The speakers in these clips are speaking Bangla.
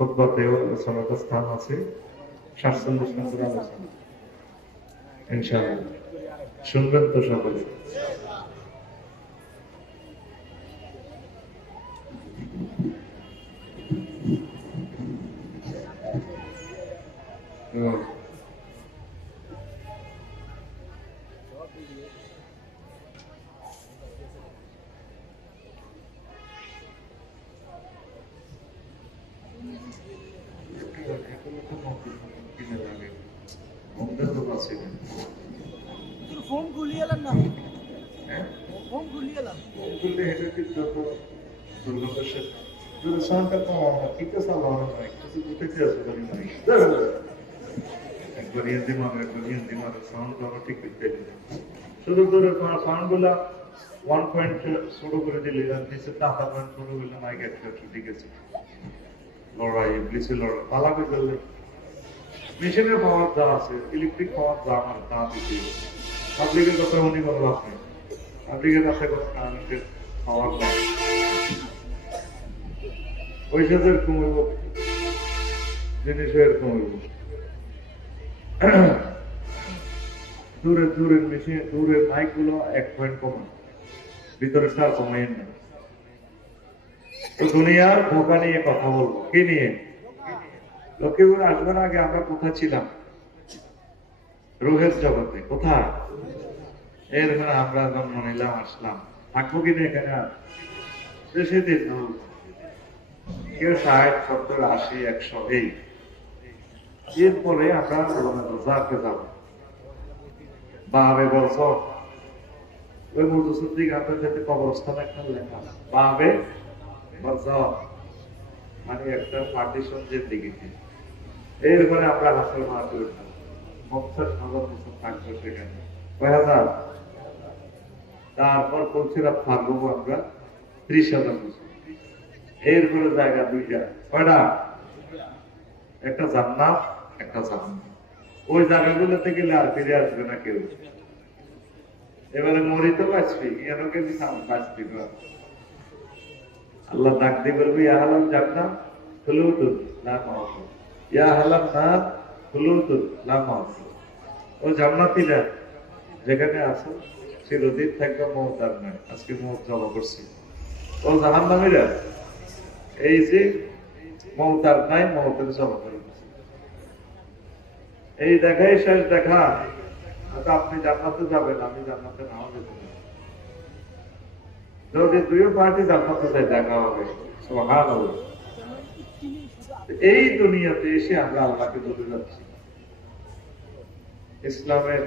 খুতবাতেও আলোচনার স্থান আছে, 47 নম্বর আলোচনা ইনশাআল্লাহ শুনবেন তো সকলে। ফোন গুলিয়ে এলাম না, ফোন গুলিয়ে এলাম ঠিক আছে, শুধু করে তোমার সাউন্ড গুলা 1 পয়েন্ট শুরু করে দিলে নিচে টাকা পয়েন্ট শুরু করলে মাইক একটা ঠিক আছে, লড়াই ইবলিসের লড়াই পালাবে করলে মেশিনের পাওয়ার যা আছে, ইলেকট্রিক পাওয়ার যা আমার তা দিতে পাবলিকের কথা উনি কোনো লাভ নেই, পাবলিকের কাছে কোনো কারেন্টের পাওয়ার নেই, পয়সাদের কমব, জিনিসের কমব, দূরের মেশিন দূরের মাইক গুলো 1 পয়েন্ট কমান, ভিতরে স্টার কমাইন না। তো দুনিয়ার ধোঁকা নিয়ে কথা বলবো, কি নিয়ে? লক্ষ্মীপুরে আসবার আগে আমরা কোথায় ছিলাম? রোহের জগতে। কোথায়? এরপরে আমরা জন্ম নিলাম, আসলাম, থাকবো কিনা এখানে? শেষে দিন কেউ 60, 70, 80, 100 এই। এরপরে আমরা রোজাকে যাবো। বাবে বলছ ওই মধুসূর দিকে আপনার সাথে কবরস্থান একটা লেখা, বাবে বলছ মানে একটা পার্টিশন যে দিকে। এরপরে আমরা হাসল মারতে উঠলাম, 50,000 বছর থাকবো সেখানে, কয় হাজার? তারপর পৌঁছিলাম থাকবো আমরা 30,000 বছর। এরপরে জায়গা দুইটা, কয়টা? একটা জান্নাত, একটা জাহান্নাম। ওই জায়গাগুলোতে গেলে আর ফিরে আসবে না কেউ। এবারে মরি তো বাঁচবি, এনাকে বাঁচবি না। আল্লাহ ডাক দিয়ে বলবো, ইয়া হালাম জান্নাত খুলুদুন লা মাউত, ইয়া হালাম নার খুলুদুন লা মাউত। ও জান্নাতীরা যেখানে আছো চিরদিন থাকবে, মওত আর নাই, আজকে মওত জমা করছি। ও জাহান্নামীরা এই যে মওত আর নাই, মওতের জমা করে দিচ্ছে। এই দেখাই শেষ দেখা। আপনি জান্নাতে যাবেন, আমি জান্নাতে নাও যেতে পারি। যদি দুই পার্টি জান্নাতে চাই দেখা হবে, সুবহানাল্লাহ। এই দুনিয়াতে এসে আমরা আল্লাহকে বলে যাচ্ছি। ইসলামের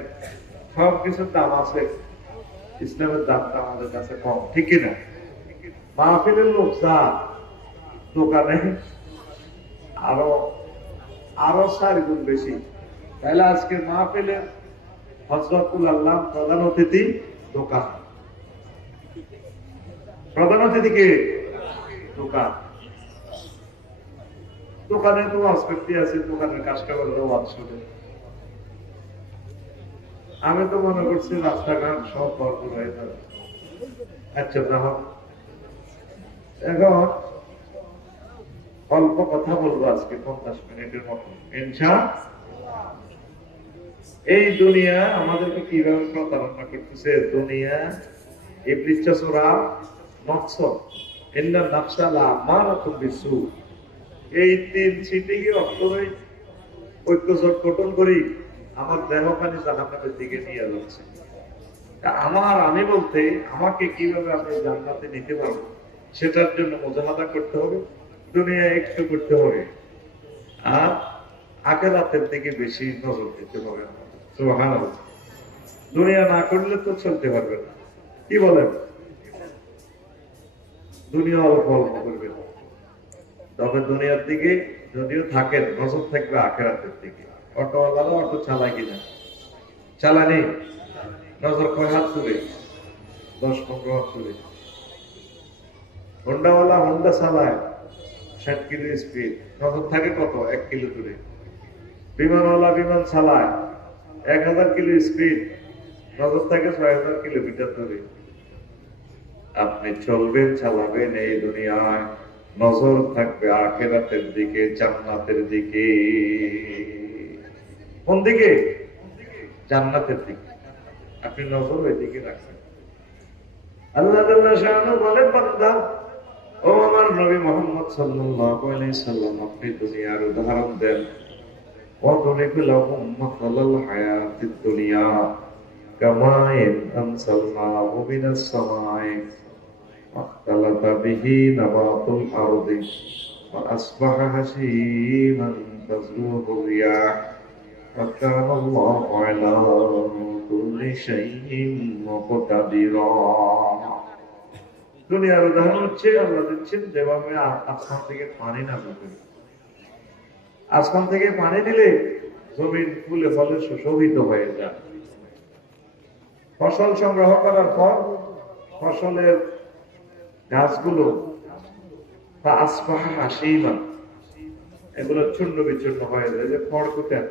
সব কিছুর দাম আছে, ইসলামের দামটা আমাদের কাছে কম, ঠিক কিনা? মাহফিলের লোক যা, দোকানে আরো 4 গুণ বেশি। তাহলে আজকে মাহফিলের হযরতুল আল্লাহ প্রধান অতিথি দোকান, প্রধান অতিথি কে? দোকান। দোকানে তো ওয়াজ করতে আছে, দোকানের কাস্টমাররা ওয়াজ শুনে। আমি তো মনে করছি রাস্তাঘাট সব ভরপুর হয়ে যাবে। আচ্ছা দেখো, এখন অল্প কথা বলবো আজকে, 50 মিনিটের মতো ইনশাআল্লাহ। এই দুনিয়া আমাদেরকে কিভাবে প্রতারণা করতেছে? দুনিয়া ইবলিসটা সূরা নফস, ইন্না নাফসা লামারাতুন বিসু। এই 3 সিটিকে অক্ষরে ঐক্যজোট গঠন করি আমার দেহখানি জাহান্নামের দিকে নিয়ে যাচ্ছে। আমি বলতে আমাকে কিভাবে আপনি জান্নাতে নিতে পারবো, সেটার জন্য মুজাহাদা করতে হবে, দুনিয়া একটু করতে হবে, আর আখিরাতের দিকে বেশি নজর দিতে হবে। সুবহানাল্লাহ। দুনিয়া না করলে তো চলতে পারবে না, কি বলেন? দুনিয়া অল্প অল্প করবে, তবে দুনিয়ার দিকে যদিও থাকেন, নজর থাকবে আখিরাতের দিকে। অটোওয়ালারা অটো চালায় কিনা? চালানি নজর কয় হাত তুলে? 10-15 হাত তুলে। হোন্ডাওয়ালা হোন্ডা চালায় 60 কিলো স্পিড, নজর থাকে কত? 1 কিলো দূরে। বিমানওয়ালা বিমান চালায় 1000 কিলো স্পিড, নজর থাকে 6000 কিলোমিটার দূরে। আপনি চলবেন, চালাবেন এই দুনিয়ায়, নজর থাকবে আখিরাতের দিকে, জান্নাতের দিকে। কোন দিকে? জান্নাতের দিকে। আপনি নজর ওই দিকে রাখবেন। আল্লাহ জাল্লা শাআনহু বলেন, বান্দা ও আমার নবী মুহাম্মদ সাল্লাল্লাহু আলাইহি সাল্লাম, আপনি দুনিয়ার উদাহরণ দেন। وَاضْرِبْ لَهُم مَّثَلَ الْحَيَاةِ الدُّنْيَا كَمَاءٍ أَنزَلْنَاهُ مِنَ السَّمَاءِ فاختلط به نبات الأرض فأصبح هشيما تذروه الرياح وكان الله على كل شيء مقتدرا। দুনিয়ার উদাহরণ হচ্ছে, আল্লাহ দিচ্ছেন যেভাবে আসমান থেকে পানি নামে। আসমান থেকে পানি দিলে জমিন ফুলে ফলে সুশোভিত হয়ে যায়। ফসল সংগ্রহ করার পর ফসলের গাছগুলো এগুলো চূর্ণ বিচূর্ণ হয়ে যায়। যে খড় কোথায়,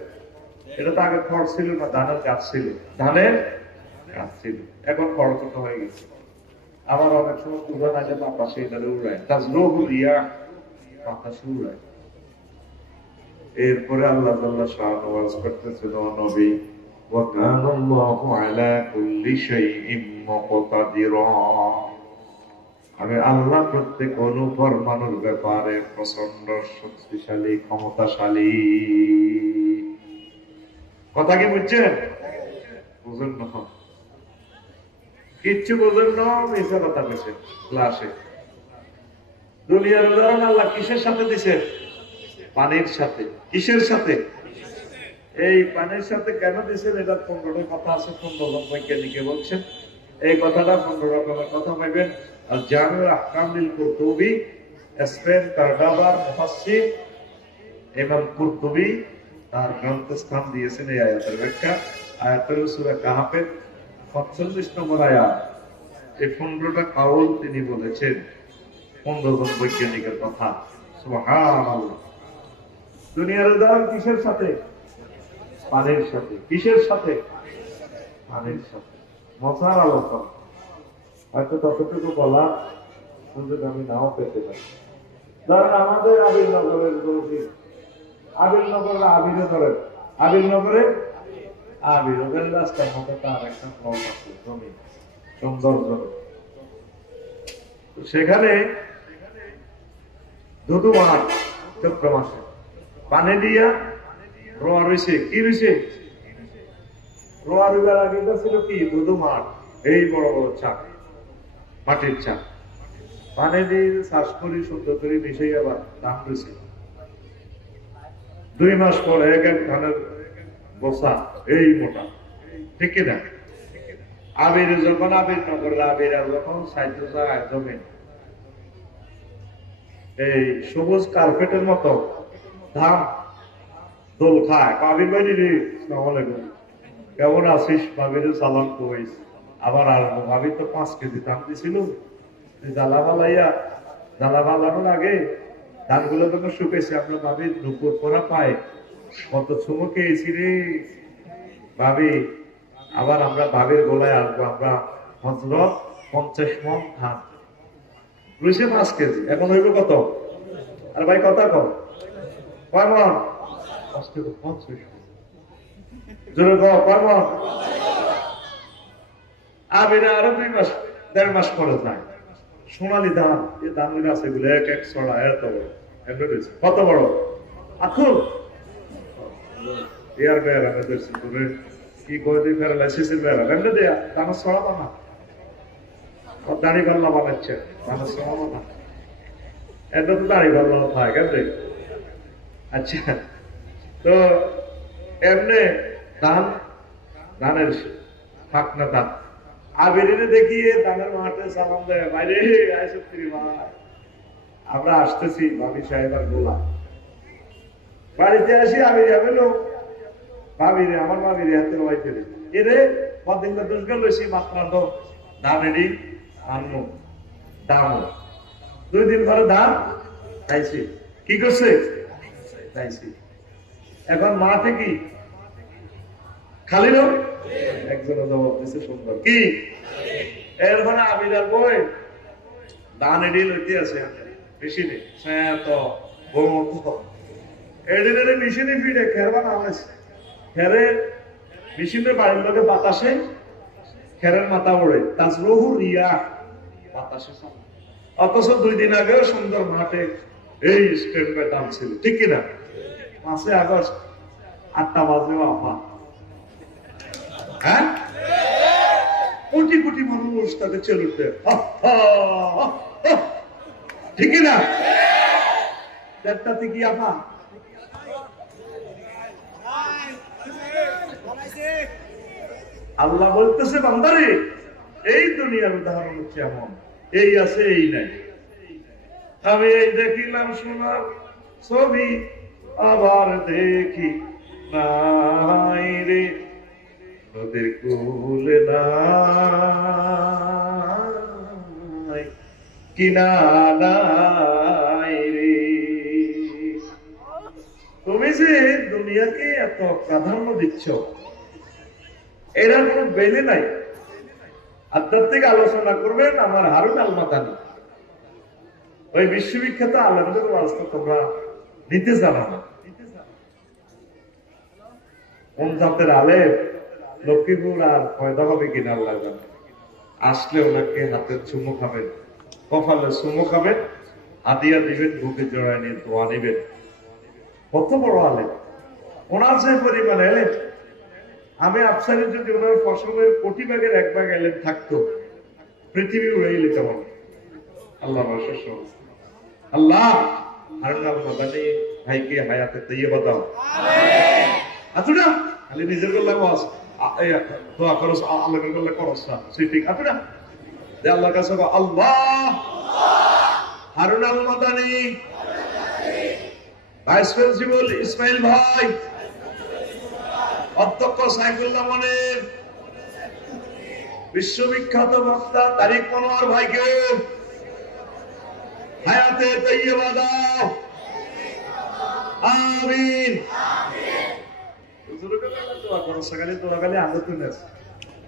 এটা তো আগে খড় ছিল না, ধানের গাছ ছিল, ধানের গাছ ছিল, এখন খড় কোথা হয়ে গেছে। আবার অনেক সময় উড়ান আছে বাতাসে, এটারে উড়ায়, বাতাস উড়ায়। এরপরে আল্লাহ তাআলা শাহনওয়াজ করতেছেন, ও নবী, ওয়া কানা আল্লাহু আলা কুল্লি শাইইন মুকতাদিরা, আমি আল্লাহ প্রত্যেক অনুপরমাণুর ব্যাপারে প্রচন্ড শক্তিশালী, ক্ষমতাশালী। কথা কি বুঝছেন? বুঝেন না? কিচ্ছু বুঝেন না, মিথ্যা কথা বলছেন ক্লাসে। দুনিয়ার উদাহরণ আল্লাহ কিসের সাথে দিছেন? পানির সাথে। কিসের সাথে? এই পানির সাথে কেন দিচ্ছেন? এটা 15টা কথা আছে, 15 জন বৈজ্ঞানিকে বলছেন। এই কথাটা 15 রকমের কথা পাইবেন। আর জামিউল আহকাম লিল কুরতুবী, স্পেন কারদাবার মুফাসসির ইমাম কুরতুবী তার গ্রন্থে স্থান দিয়েছেন এই আয়াতের ব্যাখ্যা। আয়াতের সূরা কাহাফের 45 নম্বর আয়াত। এই 15টা কাউল তিনি বলেছেন, 15 জন বৈজ্ঞানিকের কথা। সুবহানাল্লাহ। দুনিয়ার উদাহরণ কিসের সাথে? পানির সাথে। কিসের সাথে? পানির সাথে। মশার আলোচনা হয়তো ততটুকু বলা সুযোগ আমি নাও পেতে পারি। ধরেন আমাদের আবিরনগরের গৌরী, আবিরনগরের আবিরে ধরেন, আবিরনগরে আবির ওদের রাস্তার মতো তার একটা প্লট আছে, জমি, সৌন্দর্য। সেখানে ধুধু মাঠ চৈত্র মাসে পানি দিয়া রোয়া রয়েছে। কি রয়েছে? রোয়া রুইবার আগে ছিল কি? ধুধু মাঠ, এই বড় বড় চাক, মাটির চাক। পানি দিয়ে চাষ করি, সুন্দর করে মিশে আবার ধান রয়েছে। 2 মাস পর এক এক ধানের বসা এই মোটা, ঠিক কিনা? আবির যখন আবির নগর, আবির যখন সাহিত্য জমে এই সবুজ কার্পেটের মতো ধান দোল খায়। আবির বাড়ি রে, আসসালামু আলাইকুম, কেমন আছিস? ভাবির সালাম কইস, আবার আসবো। ভাবি তো 5 কেজি ধান দিছিল, জ্বালা ফালাইয়া, জ্বালা ফালানোর আগে ধানগুলো তখন শুকেছে। আমরা ভাবির নুপুর পরা পায় কত চুমুকে এসি রে ভাবি। আবার আমরা ভাবির গোলায় আসবো। আমরা হজরত 50 মণ ধান রয়েছে, 5 কেজি, এখন হইব কত? আর ভাই কথা কম, কয় মণ? 50 জোরে কয় মণ? আবিরে আরো 2 মাস 1.5 মাস পরে যায় সোনালি ধান। এই ধানগুলো আছে এগুলো এক এক ছড়া, এত বড়, কত বড় আখুর এয়ার বেয়ার আমাদের করে কি করে দিয়ে প্যারালাইসিসের বেয়ার এমনি দেয়া ধানের ছড়া বানা, দাড়ি পাল্লা বানাচ্ছে ধানের ছড়া বানা। এটা তো দাড়ি পাল্লা থাকে কেন? আচ্ছা, তো এমনি ধান, ধানের ফাঁকনা ধান। আবিরে দেখিয়ে ধানের মাঠে সালাম দেয়, বাইরে আইসত্রি ভাই, আমরা আসতেছি ভাবি সাহেব আর গোলা। বাড়িতে আসি আবির যাবে লোক, ভাবিরে আমার ভাবিরে হাতে রোয়াই ফেলে এরে কদিন দুষ্কার লইছি মাত্রান্ত ধানেরই আনমো দামো। 2 দিন পরে ধান খাইছি। কি করছে? খাইছি। এখন মাঠে কি খালি লোক? একজনের জবাব দিচ্ছে সুন্দর, কি? এরপরে আবির আর বই ধান এড়িয়ে লইতে আছে, মেশিনে তো বড় এদের মেশিনে ফিরে খেরবা নাম আছে খেরে মেশিনের বাড়ির লোকে বাতাসে খেরের মাথা ওড়ে তাজরহু রিয়া বাতাসে চলে। অথচ 2 দিন আগে সুন্দর মাঠে এই স্টেট বাই দাম ছিল ঠিক কিনা 5 আগস্ট 8টা বাজে আপা হ্যাঁ কোটি কোটি মানুষ তাকে চলে উঠবে ঠিক কিনা 1:30 কি আপা আল্লাহ বলতেছে বান্দারে এই দুনিয়ার উদাহরণ হচ্ছে এমন এই আছে এই নাই আমি এই দেখিলাম সোনার ছবি আবার দেখি নাই রে নদীর কুলে নাই কিনারায় রে তুমি যে দুনিয়াকে এত প্রাধান্য দিচ্ছ এরা কোনো বেলে নাই আধ্যাত্মিক আলোচনা করবেন আমার হারুন আল মাদানী ওই বিশ্ববিখ্যাত আলেমদের ওয়াজটা তোমরা নিতে জানো না কোন জাতের আলেম লক্ষ্মীপুর আর ফয়দা হবে কিনা আল্লাহ জানে আসলে ওনাকে হাতের চুমো খাবেন কপালে চুমো খাবেন হাতিয়া দিবেন বুকে জড়ায় নিয়ে দোয়া নিবেন কত বড় আলেম ওনার যে পরিমাণে এলেন আমি আফসারের যদি ওনার ফসলের কোটি ভাগের 1 ভাগ এলেন থাকতো পৃথিবী উড়াই নিতে হবে আল্লাহ আল্লাহ হারুন আল মাদানী ভাইকে হায়াতে তৈয়বা দাও আচ্ছা না খালি নিজের গল্লা বস দোয়া করো আল্লাহর গল্লা করো সিটিং আচ্ছা না যে আল্লাহর কাছে আল্লাহ হারুন আল মাদানী ভাইস প্রিন্সিপাল ইসমাইল ভাই অধ্যক্ষ সাইফুল্লাহ মনির বিশ্ববিখ্যাত বক্তা তারিক মনোয়ার ভাইকে হায়াতে তৈয়বা দাও আমিন দোয়া করো সকালে দোয়া গালে আলোচনা নেস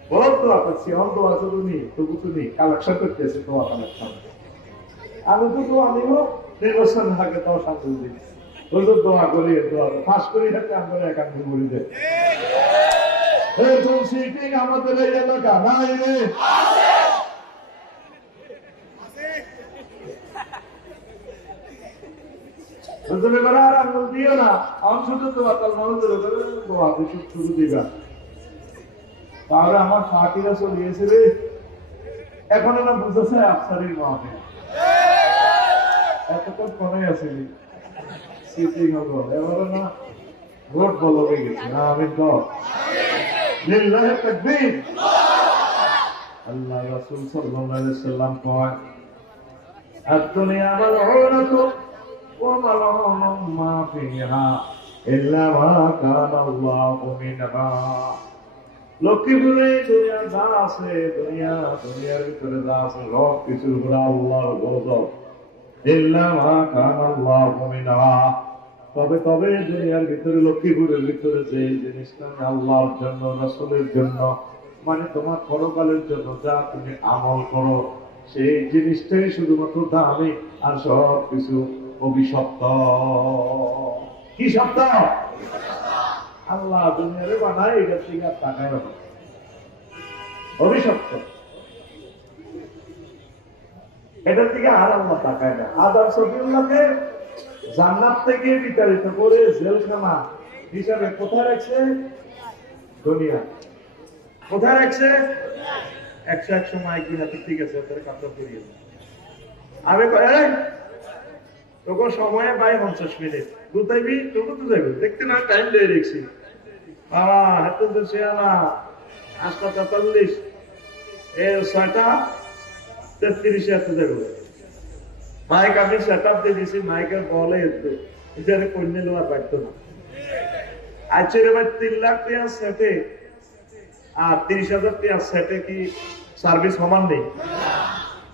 বড় দোয়া করছি অন দোয়া শুধুনি তবু তুমি কালেকশন করতেছে দোয়া কালেকশন আমি তো দোয়া নিব নির্বাচন আগে তো শান্তি দিই হুজুর দোয়া করি দোয়া ফাঁস করি হাতে আমরা একান্ত করি দে এই তো সিটিং আমাদের এই এলাকা নাই রে হুজুরে বলা আর আঙ্গুল দিও না আমি শুধু দোয়া তাল মনোযোগ করে দোয়া কিছু শুরু দিবা তাহলে আমার সাথীরা চলে গেছে রে এখন না বুঝেছে আফসারির মাঠে এতক্ষণ কোনে আসিনি সিটিং হলো এবারে না ভোট বলো হয়ে গেছে না আমি তো লিল্লাহি তাকবীর আল্লাহ রাসূল সাল্লাল্লাহু আলাইহি সাল্লাম কয় আদ-দুনিয়া মালউনাতু ওয়া মালউনুম মা ফিহা ইল্লা মা কানা আল্লাহু মিনহা লক্ষ্মীপুরে দুনিয়া যা আছে দুনিয়ার ভিতরে যা আছে সব কিছুর উপরে আল্লাহর গজব ইল্লা মা কানা আল্লাহু মিনহা তবে দুনিয়ার ভিতরে লক্ষ্মীপুরের ভিতরে যে জিনিসটা আল্লাহর জন্য রাসূলের জন্য মানে তোমার পরকালের জন্য যা তুমি আমল করো সেই জিনিসটাই শুধুমাত্র দামি আর সব কিছু অভিশপ্ত কি শব্দ আল্লাহ দুনিয়ারে বানায় এটা ঠিক আর টাকায় রাখো অভিশপ্ত এটার থেকে আর আল্লাহ তাকায় না আদম সফিউল্লাহকে জান্নাত থেকে বিতাড়িত করে জেলখানা হিসাবে কোথায় রাখছে দুনিয়া কোথায় রাখছে 100 মাইক হাতে ঠিক আছে ওদের কাপড় করিয়ে আমি তোকে সময়ে 50 মিনিট কোথায়বি তোকে তো যাবি দেখতে না টাইম দিয়ে রেখছি বাবা এত তো না 8:43 6টা 33 এত যাবে মাইক আমি সেট আপ দিয়ে দিয়েছি মাইকের বলে এটারে করলে লোয়ার পারতো না আচ্ছা এবার 3 লাখ টাকা সেটে আর 30,000 টাকা সেটে কি সার্ভিস সমান নেই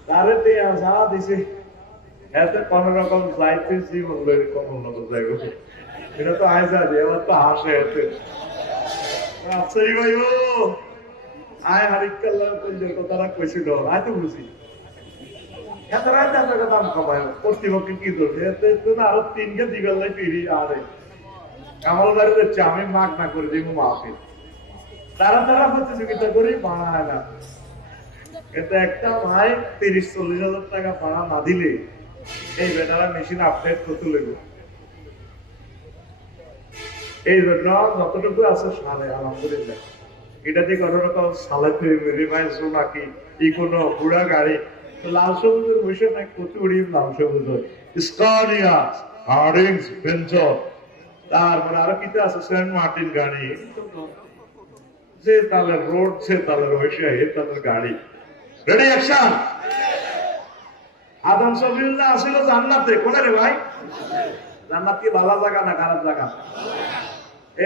তারে টাকা যা দিছে এতে কোন রকম যাইতেছি বলে কোন রকম জায়গা এটা তো আয় যাবে এবার তো হাসে এতে আচ্ছা ভাই ও আয় হারিকাল্লাহ কথাটা কইছিল আয় তো বুঝি এত রাত এত দাম কমায় কর্তৃপক্ষে কি করবে আরো 3 কেজি বেলায় ফিরি আরে কামাল বাড়ি যাচ্ছে আমি মাগ না করে দিব মাহফিল তারা তারা প্রতিযোগিতা করি বাড়ায় না কিন্তু একটা ভাই 30-40 হাজার টাকা ভাড়া না দিলে এই বেটারা মেশিন আপডেট করতে লেগে এই জন্য যতটুকু আছে সালে আলহামদুলিল্লাহ এটা দিয়ে কোনো রকম সালে রিভাইজ নাকি ই কোনো বুড়া গাড়ি লাল সবুজের বিষয় নাই কচুরি লাল সবুজ স্কানিয়া হার্ডিংস ভেঞ্চর তারপরে আরো কিছু আছে সেন্ট মার্টিন গাড়ি যে তালের রোড সে তালের বিষয় এ তালের গাড়ি রেডি অ্যাকশন আদম সফিউল্লাহ আসিল জান্নাতে কোনে রে ভাই জান্নাত কি ভালো জায়গা না খারাপ জায়গা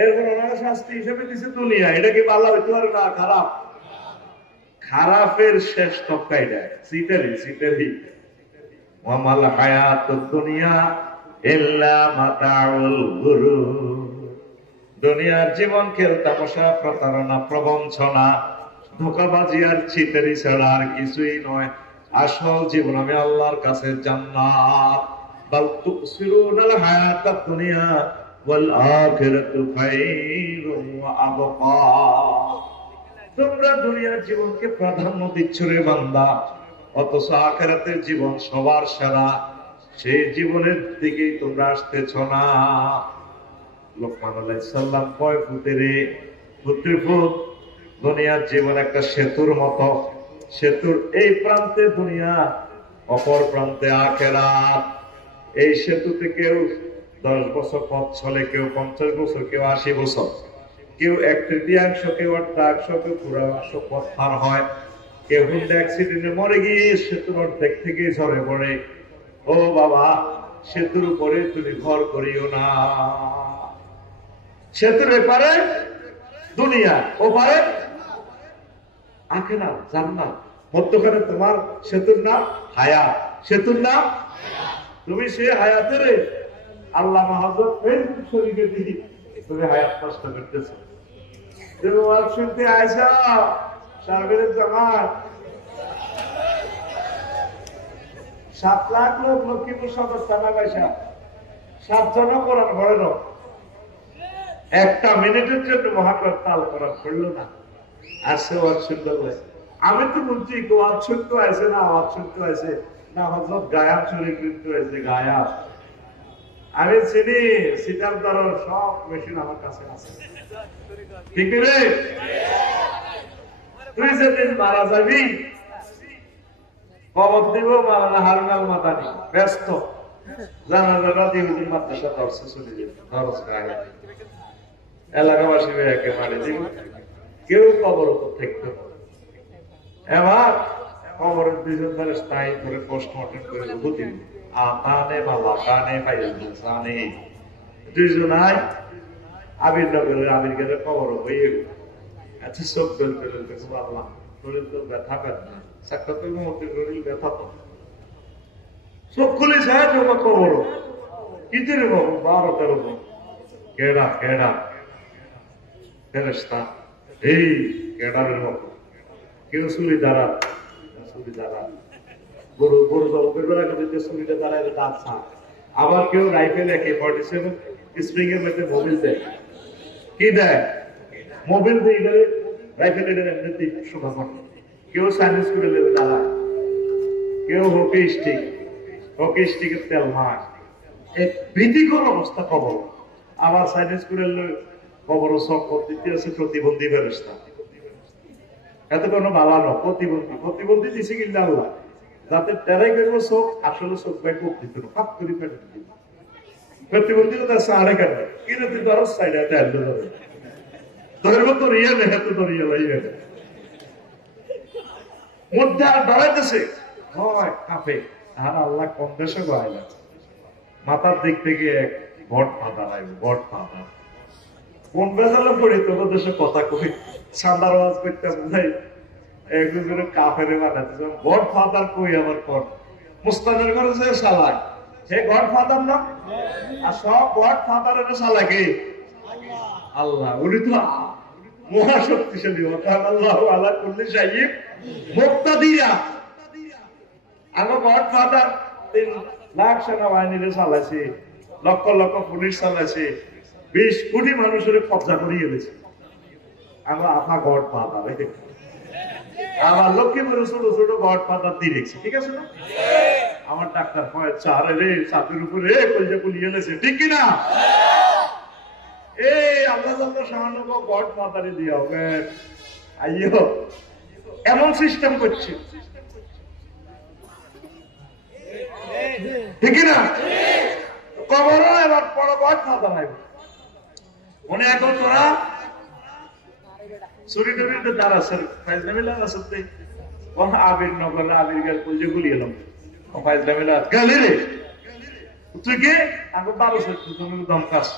এরপর ওনারা শাস্তি হিসেবে দিছে দুনিয়া এটা কি ভালো হইতে পারে না খারাপ খারাপের শেষ তক্কা এটা সিটারি ওয়ামাল হায়াতুদ দুনিয়া ইল্লা মাতাউল গুরুর দুনিয়ার জীবন খেল তামাশা প্রতারণা প্রবঞ্চনা ধোঁকাবাজি আর চিটারি ছাড়া আর কিছুই নয় আসল জীবন আমি আল্লাহর কাছে জান্নাত বাল তুসিরুনাল হায়াতাদ দুনিয়া ওয়াল আখিরাতু খায়রুম ওয়া আবকা তোমরা দুনিয়ার জীবনকে প্রাধান্য দিচ্ছ রে বান্দা অথচ আখিরাতের জীবন সবার সেরা সেই জীবনের দিকেই তোমরা আসতেছ না লোকমান আলাইহিস সালাম কয় ফুটেরে ফুট দুনিয়ার জীবন একটা সেতুর মতো সেতুর এই প্রান্তে দুনিয়া অপর প্রান্তে আখিরাত এই সেতুতে কেউ 10 বছর পথ চলে কেউ 50 বছর কেউ 80 বছর কেউ 1/3 কেউ 1/8 কেউ পুরো 100 পথ পার হয় কেউ হুন্ডা অ্যাক্সিডেন্টে মরে গিয়ে সেতুর অর্ধেক থেকে ঝরে পড়ে ও বাবা সেতুর উপরে তুমি ঘর করিও না সেতুর এপারে দুনিয়া ওপারে আখিরাত জান্নাত মধ্যখানে তোমার সেতুর নাম হায়াত সেতুর নাম তুমি সে হায়াতের আল্লাহ হযরত ফেসবুক শরীফে দিই তুমি হায়াত নষ্ট করতেছো তুমি ওয়াজ শুনতে আইসা সার্ভের জামাত 7 লাখ লোক লক্ষ্মীপুর সদর থানা পয়সা 7 জন কোরআন ঘরে রো একটা মিনিটের জন্য মহাকর্তাল করা করলো না আসে ওয়াজ শুনতে আমি তো বলছি ওয়াজ শুনতে আছে না ওয়াজ শুনতে আছে না হযরত গায়াব শরীফ কিন্তু আছে গায়াব আমি চিনি সিটার দ্বারা সব মেশিন আমার কাছে আছে ঠিক রে তুই যেদিন মারা যাবি কবর দিব মারানা হারুন আল মাদানি ব্যস্ত জানাজানা দিবি মাদ্রাসা দর্শে চলে যাবে দরস গায়ে এলাকাবাসী একে মারে দিব কেউ কবর উপর থাকতো এবার কবরের 2 জন ধরে স্থায়ী করে পোস্টমর্টম করে বুঝি আতানে বাবা কানে পাইল জানে 2 জন আই আবির নগরের আবির গেলে কবর হয়ে আচ্ছা সব বলতে আল্লাহ শরীর তো ব্যথা ব্যথা সাক্ষাতের মধ্যে শরীর ব্যথা তো চোখ খুলে সাহায্য বা কবর কিন্তু রে বাবু 12-13 জন কেডা ফেরেশতা এই কেডারের মতো কেউ চুলি দাঁড়া গরু জলপের বেড়া কিন্তু চুলিটা দাঁড়ায় দাঁত ছাড় আবার কেউ রাইফেল AK-47 স্প্রিং এর মধ্যে মোবিল দেয় কি দেয় মোবিল দিয়ে গেলে রাইফেল এর এমনিতে শোভা পায় কেউ সাইন্স করে লেবে দাঁড়ায় কেউ হকি স্টিকের তেল মার এক ভীতিকর অবস্থা কবর আবার সাইন্স করে কবর সব দিতে আছে প্রতিবন্ধী ফেরেশতা এত কোনো বালানো প্রতিবন্ধী দিছে কিন্তু আল্লাহ যাতে তেরাই করবো চোখ আসলে চোখ ব্যাগ দিত না ফাঁক করে ফেলে দিত প্রতিবন্ধী কথা সাড়ে কেন কিন্তু তুই ধরো সাইডে আসবে ধরবো তো রিয়া নেই তো রিয়া লাইবে মধ্যে আর দাঁড়াইতেছে হয় কাঁপে আর আল্লাহ কম দেশে গাইলা মাথার দিক থেকে এক বট ফাদার আইব বট ফাদার কোন বেজালে পড়ি তোর দেশে কথা কই সান্দার ওয়াজ করতে বুঝাই একজন করে কাফেরে বানাতে গড ফাদার কই আমার পর মুস্তানের ঘরে যে শালাক সে গড ফাদার না আর সব গড ফাদারের শালাকে আল্লাহ উনি তো মহা শক্তিশালী ওয়াকান আল্লাহু আলা কুল্লি শাইইন মুক্তাদিরা আমার গডফাদার 3 লাখ সেনাবাহিনীরে চালাইছে, লক্ষ লক্ষ পুলিশ চালাইছে, 20 কোটি মানুষের কবজা করে গেছে। আমার আপা গডফাদার, আমার লক্ষ্মীপুরে ছোট ছোট গডফাদার দিয়ে রেখেছি, ঠিক আছে না? আমার ডাক্তার ফয়েজ চারে রে চাপের উপরে কলজা কুলিয়ে গেছে, ঠিক কিনা? এই আল্লাহ সামান্য গডফাদারে দিয়ে হবে। আইয়ো এমন সিস্টেম করছে, ঠিক না? কবরও এবার বড় গডফাদার নাই মনে। এখন তোরা চুরি টুরিতে দ্বারা স্যার ফাইজলামিলা আছে, আবির নগর আবির গেল কলজা গুলি এলাম ফাইজলামিলা গেলি রে তুই কে? আমি 12 দম কাজ,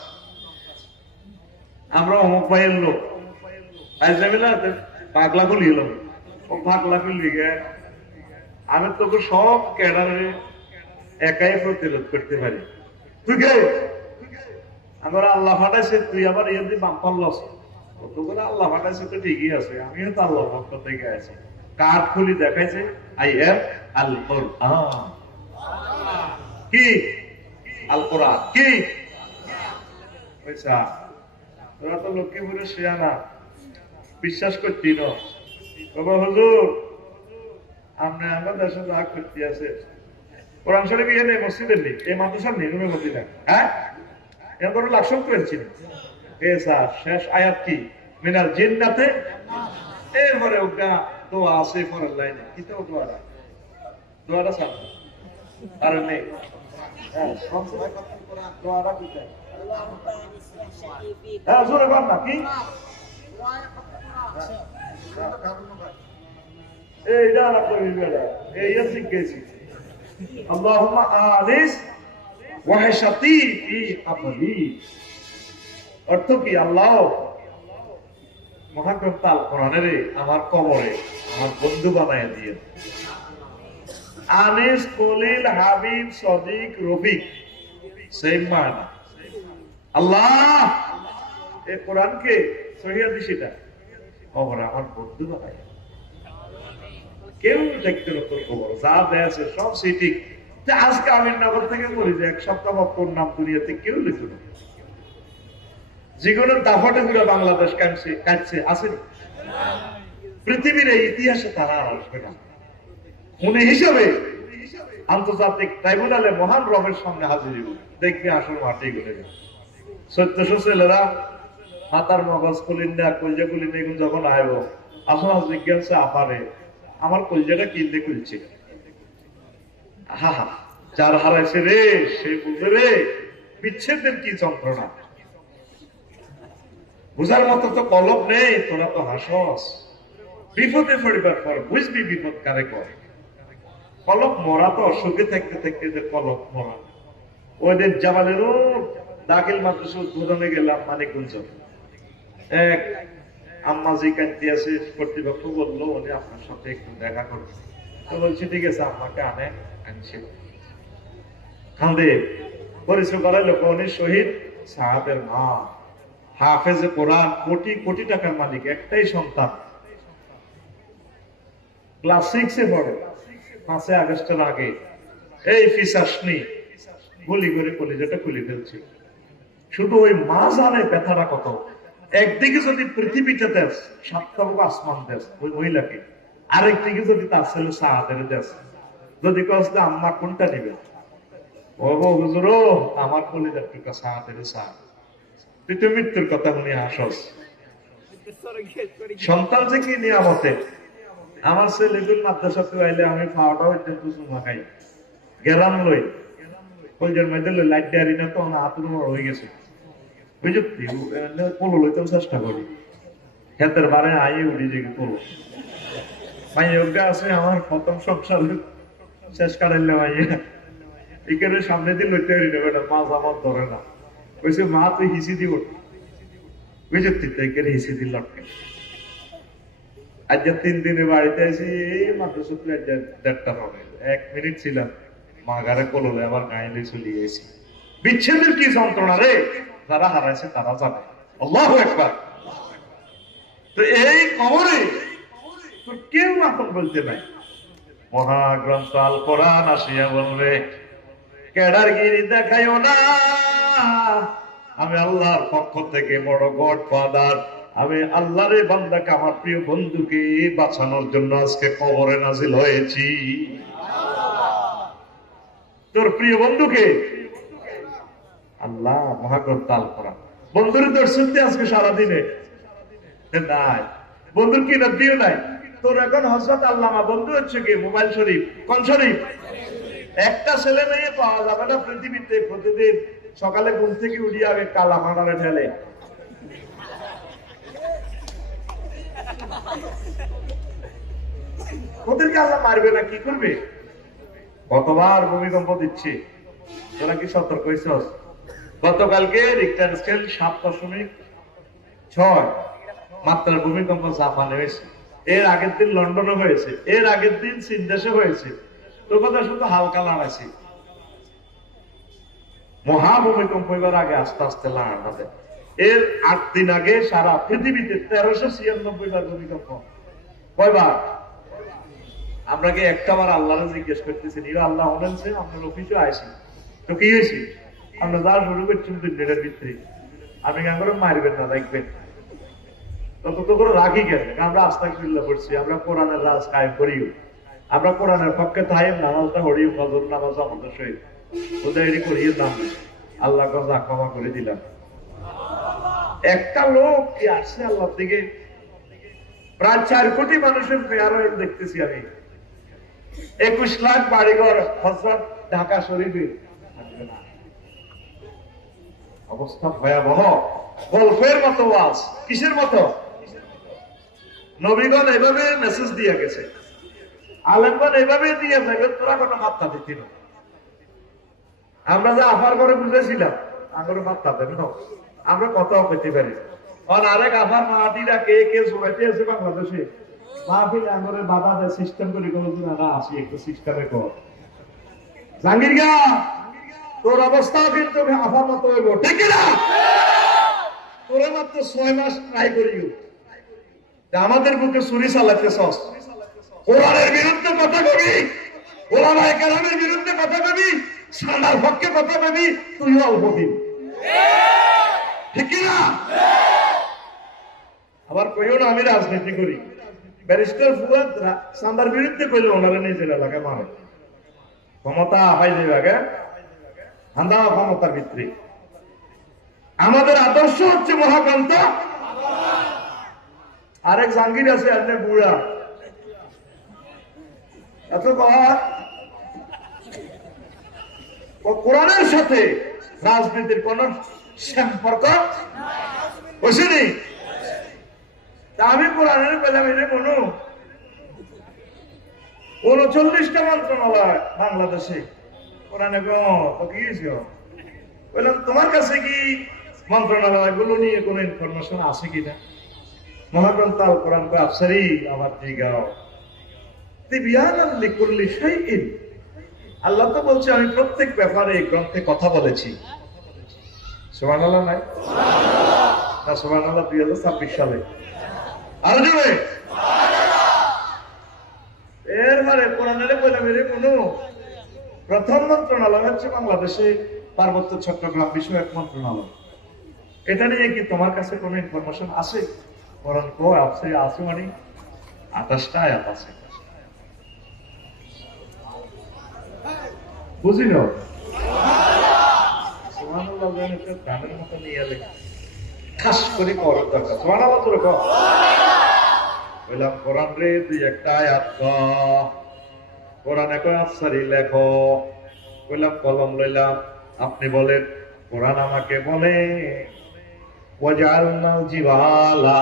আমরা অমুক ভাইয়ের লোক ফাইজলামিলা পাগলা গুলি এলাম, ও পাগলা গুলি গে আমি তোকে সব ক্যাডারে একাই প্রতিরোধ করতে পারি। তুই কে? আমার আল্লাহ ফাটাইছে, তুই আবার এমনি বাম্পার লস। তোকে আল্লাহ ফাটাইছে তো ঠিকই আছে, আমিও তো আল্লাহ পক্ষ থেকে আছি। কার খুলি দেখাইছে, আই এম আল কোরআন। কি আল কোরআন কি? পয়সা তোরা তো লক্ষ্মীপুরে শিয়ানা, বিশ্বাস করতি না বাবা হুজুর আপনি আমার দেশে যা করতে আছে কোরআন শরীফ ইয়ে নেই, মসজিদের নেই, এই মাদ্রাসার নেই, রুমে মসজিদ না। হ্যাঁ এরকম করে লাকসম করেছি। এ স্যার শেষ আয়াত কি? মিনাল জিন্নাতে, এরপরে ওটা দোয়া আছে পরের লাইনে, কি তো দোয়ারা দোয়ারা স্যার আর নেই। হ্যাঁ দোয়ারা কি চাই? হ্যাঁ জোরে বল না কি? এইটা না করি বেড়া, এই শিখেছি। আল্লাহুম্মা আলিস ওয়াহশাতি ফি কবরি। অর্থ কি? আল্লাহ মহাগ্রন্থ আল কোরআনের আমার কবরে আমার বন্ধু বানায় দিয়ে। আনিস, কলিল, হাবিব, সদিক, রফিক, সেম মানা। আল্লাহ এই কোরআনকে সহিহ হাদিসটা কবরে আমার বন্ধু বানায়। কেউ দেখতে নতুন খবর যা দেয় সব সিটিং। আজকে আমির নগর থেকে বলি যে 1 সপ্তাহ বা কোন নাম দুনিয়াতে কেউ লিখে না। যেগুলো দাফাটে ঘুরে বাংলাদেশ কাটছে আসেন পৃথিবীর ইতিহাসে তারা আসবে না। উনি হিসাবে আন্তর্জাতিক ট্রাইব্যুনালে মহান রবের সামনে হাজির দেখবে আসল মাটি গুলে 1400 ছেলেরা হাতার মগজ কলিন্দা কলজা কলিন্দা এগুলো যখন আয়ব আসল জিজ্ঞাসা আপারে আমার কলজাটা কিনতে খুলছে। হা হা যার হারাইছে রে সে বুঝে রে বিচ্ছেদের কি যন্ত্রণা। বুঝার মতো তো কলম নেই, তোরা তো হাসস। বিপদে পড়িবার পর বুঝবি বিপদ কারে করে। কলক মরা তো অসুখে থাকতে থাকতে যে কলক মরা। ওই দিন জামালেরও দাখিল মাদ্রাসা উদ্বোধনে গেলাম মানিকগঞ্জ। এক আম্মাজি কান্তি আছে, কর্তৃপক্ষ বললো উনি আপনার সাথে একটু দেখা করবে। তো বলছি ঠিক আছে আম্মাকে আনছি। কান্দে পরিচয় করাইলো উনি শহীদ সাহাবের মা, হাফেজে কোরআন, কোটি কোটি টাকার মালিক, একটাই সন্তান, ক্লাস 6 পড়ে। 5 আগস্টের আগে এই ফিসাসনি গুলি করে কলিজাটা খুলে ফেলছে। শুধু ওই মা জানে ব্যথাটা কত। একদিকে যদি পৃথিবীটা দেশ, 7টা আসমান দেশ ওই মহিলাকে, আরেকদিকে যদি তার ছেলে সাহাদের দেশ, যদি কষ্ট আম্মা কোনটা নিবে? ও হুজুর আমার কলিজার টুকা সাহাদের সাহ, তুই তো মৃত্যুর কথা শুনে হাসস। সন্তান যে কি নিয়ামতে। আমার ছেলেগুলো মাদ্রাসাতে আইলে আমি খাওয়াটা হইতে চুমা খাই, গেলাম লই কলজার মধ্যে লাইট দেয়ারি না, তখন হাতের হয়ে গেছে বুঝলি, পোলো লইতেও চেষ্টা করি। ক্ষেতের বারে আইয়ে উঠি যে পোলো মাইয়া আছে আমার প্রথম সংসার শেষ কাটাইলে মাইয়া এখানে সামনে দিয়ে লইতে পারি না, বেটা মাছ আমার ধরে না। কইছে মা তুই হিসি দিব বুঝলি, তো এখানে হিসি দিল লটকে। আজ 3 দিনে বাড়িতে আছি, এই মাদ্রাসা 1:30 হবে, 1 মিনিট ছিলাম মা ঘরে কোলে আবার গাইলে চলে গেছি। বিচ্ছেদের কি যন্ত্রণা রে, যারা হারাইছে তারা জানে। আল্লাহু আকবার। তো এই কবরে তো কেউ আপন বলতে নাই। মহাগ্রন্থ আল কোরআন আসিয়া বলবে, কেডার গিরি দেখাইও না, আমি আল্লাহর পক্ষ থেকে বড় গড ফাদার, আমি আল্লাহরে বান্দাকে আমার প্রিয় বন্ধুকে বাঁচানোর জন্য আজকে কবরে নাজিল হয়েছি। তোর প্রিয় বন্ধুকে আল্লাহ মহাগ্রন্থ আল কোরআন, বন্ধুর তোর শুনতে আজকে সারাদিনে নাই, বন্ধুর কি নদীও নাই। তোর এখন হযরত আল্লামা বন্ধু হচ্ছে কি মোবাইল শরীফ, কোন শরীফ? একটা ছেলে মেয়ে পাওয়া যাবে না পৃথিবীতে প্রতিদিন সকালে ঘুম থেকে উঠিয়ে আগে কালা মারারে ফেলে। ওদেরকে আল্লাহ মারবে না, কি করবে? কতবার ভূমিকম্প দিচ্ছে, তোরা কি সতর্ক হয়েছস? গতকালকে রিক্টার স্কেল 7.6 মাত্রার ভূমিকম্প জাপানে হয়েছে, এর আগের দিন লন্ডনে হয়েছে, এর আগের দিন চীন দেশে হয়েছে। তো কথা শুধু হালকা লাগাইছি, মহা ভূমিকম্প এবার আগে আস্তে আস্তে লাগাতে। এর 8 দিন আগে সারা পৃথিবীতে 1396 বার ভূমিকম্প। কয়বার? আমরা কি একটা বার আল্লাহরে জিজ্ঞেস করতেছি, আল্লাহ হলেনছে আপনার অফিসে আইসি তো কি হয়েছে? আমরা যা শুরু করছি দিনের ভিতরে, আপনি কেন করে মারবেন না, দেখবেন তত তো করে রাখি কেন? আমরা আস্তাগফিরুল্লাহ পড়ছি, আমরা কোরআনের রাজ কায়েম করিও, আমরা কোরআনের পক্ষে তাই নামাজটা হরিও, ফজর নামাজ আমাদের সহিত ওদের এটি করিয়ে নাম আল্লাহ কথা ক্ষমা করে দিলাম। একটা লোক কি আসছে আল্লাহর দিকে, প্রায় 4 কোটি মানুষের পেয়ার দেখতেছি আমি, 21 লাখ বাড়িঘর হযরত ঢাকা শরীফে, অবস্থা ভয়াবহ। গল্পের মতো ওয়াজ, কিসের মতো? নবীগণ এভাবে মেসেজ দিয়ে গেছে, আলেমগণ এভাবে দিয়ে যাবে, তোরা কোনো মাত্রা দিতি না। আমরা যে আফার করে বুঝেছিলাম আমার মাত্রা দেবে না, আমরা কথাও পেতে পারি। আর আরেক আফার মাহাতিরা কে কে জোড়াইতে আছে বাংলাদেশে, মাহফিল আঙ্গরের বাধা দেয় সিস্টেম করে কোনোদিন আমরা আসি একটু সিস্টেমে কর। জাহাঙ্গীর গা তোর অবস্থাও কিন্তু আফার মতো হইব, ঠিক না? তোরা মাত্র 6 মাস ট্রাই করিও, আমাদের বুকে ছুরি চালাতেছস, কোরআনের বিরুদ্ধে কথা কবি, ওলামায়ে কেরামের বিরুদ্ধে কথা কবি, সানার পক্ষে কথা কবি, তুই অল্প দিন, ঠিক না? আবার কইও না আমি রাজনীতি করি। ব্যারিস্টার ফুয়াদ সান্দার বিরুদ্ধে কইলে ওনারা নিজের এলাকায় মারে, ক্ষমতা হাই দেবে আগে হান্দা ক্ষমতার ভিত্তি। আমাদের আদর্শ হচ্ছে মহাগ্রন্থ। আরেক জাহাঙ্গীর আছে আপনি বুড়া এত কোরআনের সাথে রাজনীতির কোন সম্পর্ক বুঝিনি। আমি কোরআনের পেলাম এনে কোনো 39টা মন্ত্রণালয় বাংলাদেশে, কোরআনে কি বললাম তোমার কাছে কি মন্ত্রণালয় গুলো নিয়ে কোন ইনফরমেশন আছে কিনা? মহাগ্রন্থ আল কোরআন কো আফসারি আমার দিগাও তিবিয়ানান লিকুল্লি শাইইন। আল্লাহ তো বলছে আমি প্রত্যেক ব্যাপারে এই গ্রন্থে কথা বলেছি। সুবহানাল্লাহ নাই? না সুবহানাল্লাহ 2026 সালে আর জোরে এরবারে কোরআনের বললাম এর কোনো প্রথম মন্ত্রণালয় হচ্ছে বাংলাদেশে পার্বত্য চট্টগ্রাম বিষয়ক মন্ত্রণালয়। এটা নিয়ে কি তোমার কাছে কোনো ইনফরমেশন আছে? কোরআন কো আছে, আছে মানে 28টা আয়াত আছে, বুঝিল? সুবহানাল্লাহ একটা গানের মতো নিয়ে এলে খাস করে করার দরকার। সুবহানাল্লাহ তোর কর বললাম কোরআন রে তুই একটা আয়াত কোরআনে কয় আফসারি লেখো, বললাম কলম লইলাম। আপনি বলেন কোরআন আমাকে বলে ওয়াজআলনাল জিবালা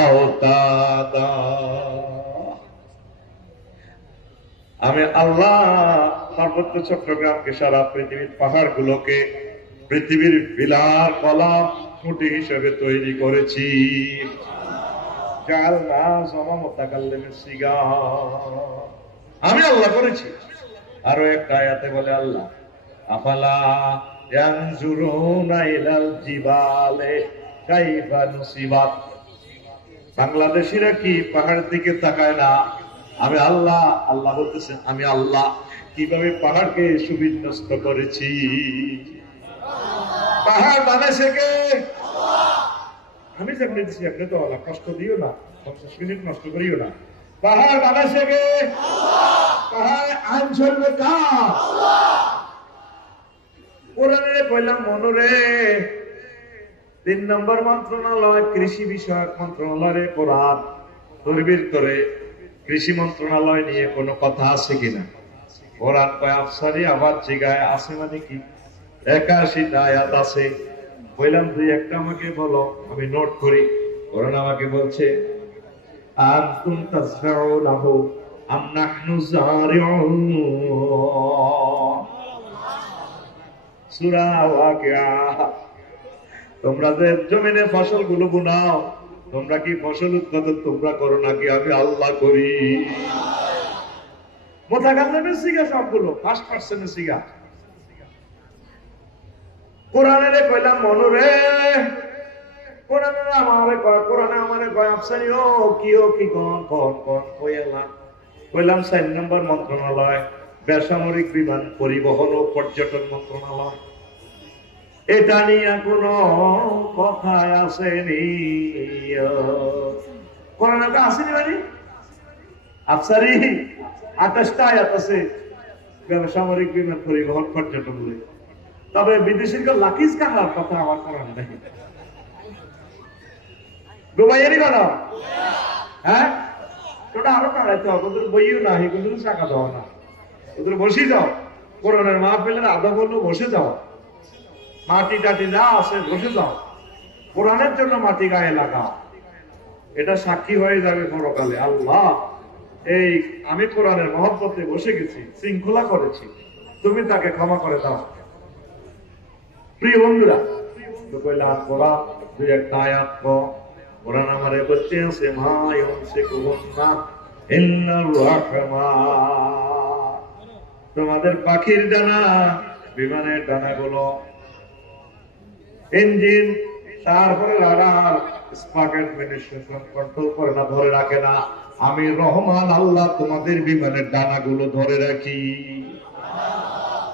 আওতাদা, আমি আল্লাহ পার্বত্য চট্টগ্রামকে সারা পৃথিবীর পাহাড় গুলোকে পৃথিবীর বিলার কলা খুঁটি হিসেবে তৈরি করেছি। আমি আল্লাহ করেছি। আরো একটা আয়াতে বলে আল্লাহ আফালা ইয়ানজুরুনা ইলাল জিবালে কাইফা নুসিবাত, বাংলাদেশিরা কি পাহাড়ের দিকে তাকায় না আমি আল্লাহ। আল্লাহ বলতেছেন আমি আল্লাহ কিভাবে পাহাড়কে সুবিন্যস্ত করেছি। পাহাড় বানাইছে কে? আমি যেমনি দিচ্ছি আপনি তো আল্লাহ, কষ্ট দিও না, 50 মিনিট নষ্ট করিও না। পাহাড় বানাইছে কে? পাহাড় আইন চলবে কার? কোরআনে কইলাম মনোরে 3 নম্বর মন্ত্রণালয় কৃষি বিষয়ক মন্ত্রণালয়ে কোরআন তরবির করে কৃষি মন্ত্রণালয় নিয়ে কোনো কথা আছে কিনা? কোরআন কয় আফসারি আবার জিগায় আছে মানে কি? 81টা আয়াত আছে। বললাম তুই একটা আমাকে বলো, আমি নোট করি। কোরআন আমাকে বলছে আনতুম তাজরাউনাহু আম নাহনু যারিউন। সূরা ওয়াকিয়া। তোমরা যে জমিনে ফসলগুলো বুনাও, তোমরা কি ফসল উৎপাদন তোমরা করো নাকি আমি আল্লাহ করি? মোতাকাল্লিমের সিগা সবগুলো ফার্স্ট পারসনের সিগা। কোরআনের কইলাম মনোরে, কোরআনে আমারে কয় আফসারি ও কি কোন কইলাম 4 নম্বর মন্ত্রণালয় বেসামরিক বিমান পরিবহন ও পর্যটন মন্ত্রণালয়। এটা নিয়ে কোনো কথা আসেনি। কোরআনে আসেনি মানে আফসারি 28টা আয়াত আছে বেসামরিক বিমান পরিবহন পর্যটন বলে। তবে বিদেশির লাকিজ কাহার কথা আমার কোরআনে দেখি ডুবাইয়ারি বলো। হ্যাঁ, ওটা আরো কাড়াইতে হবে। ওদের বইও না, এগুলো চাকা দেওয়া না। ওদের বসে যাও, কোরআনের মাহফিলের আদব হলো বসে যাও। মাটি টাটি যা আছে বসে যাও, কোরআনের জন্য মাটি গায়ে লাগাও। এটা সাক্ষী হয়ে যাবে পরকালে। আল্লাহ, এই আমি কোরআনের মহব্বতে বসে গেছি, শৃঙ্খলা করেছি, তুমি তাকে ক্ষমা করে দাও। প্রিয় বন্ধুরা, কইলাম কোরআন 2-1 আয়াত কোরআন আমারে বলতে আছে মায়ুমসিকুহুন্না ইল্লার রাহমান। তোমাদের পাখির ডানা, বিমানের ডানাগুলো, ইঞ্জিন, তারপরে রাডার, স্পার্ক অ্যাডমিনিস্ট্রেশন কন্ট্রোল করে না, ধরে রাখে না। আমি রহমান আল্লাহ তোমাদের বিমানের ডানাগুলো ধরে রাখি।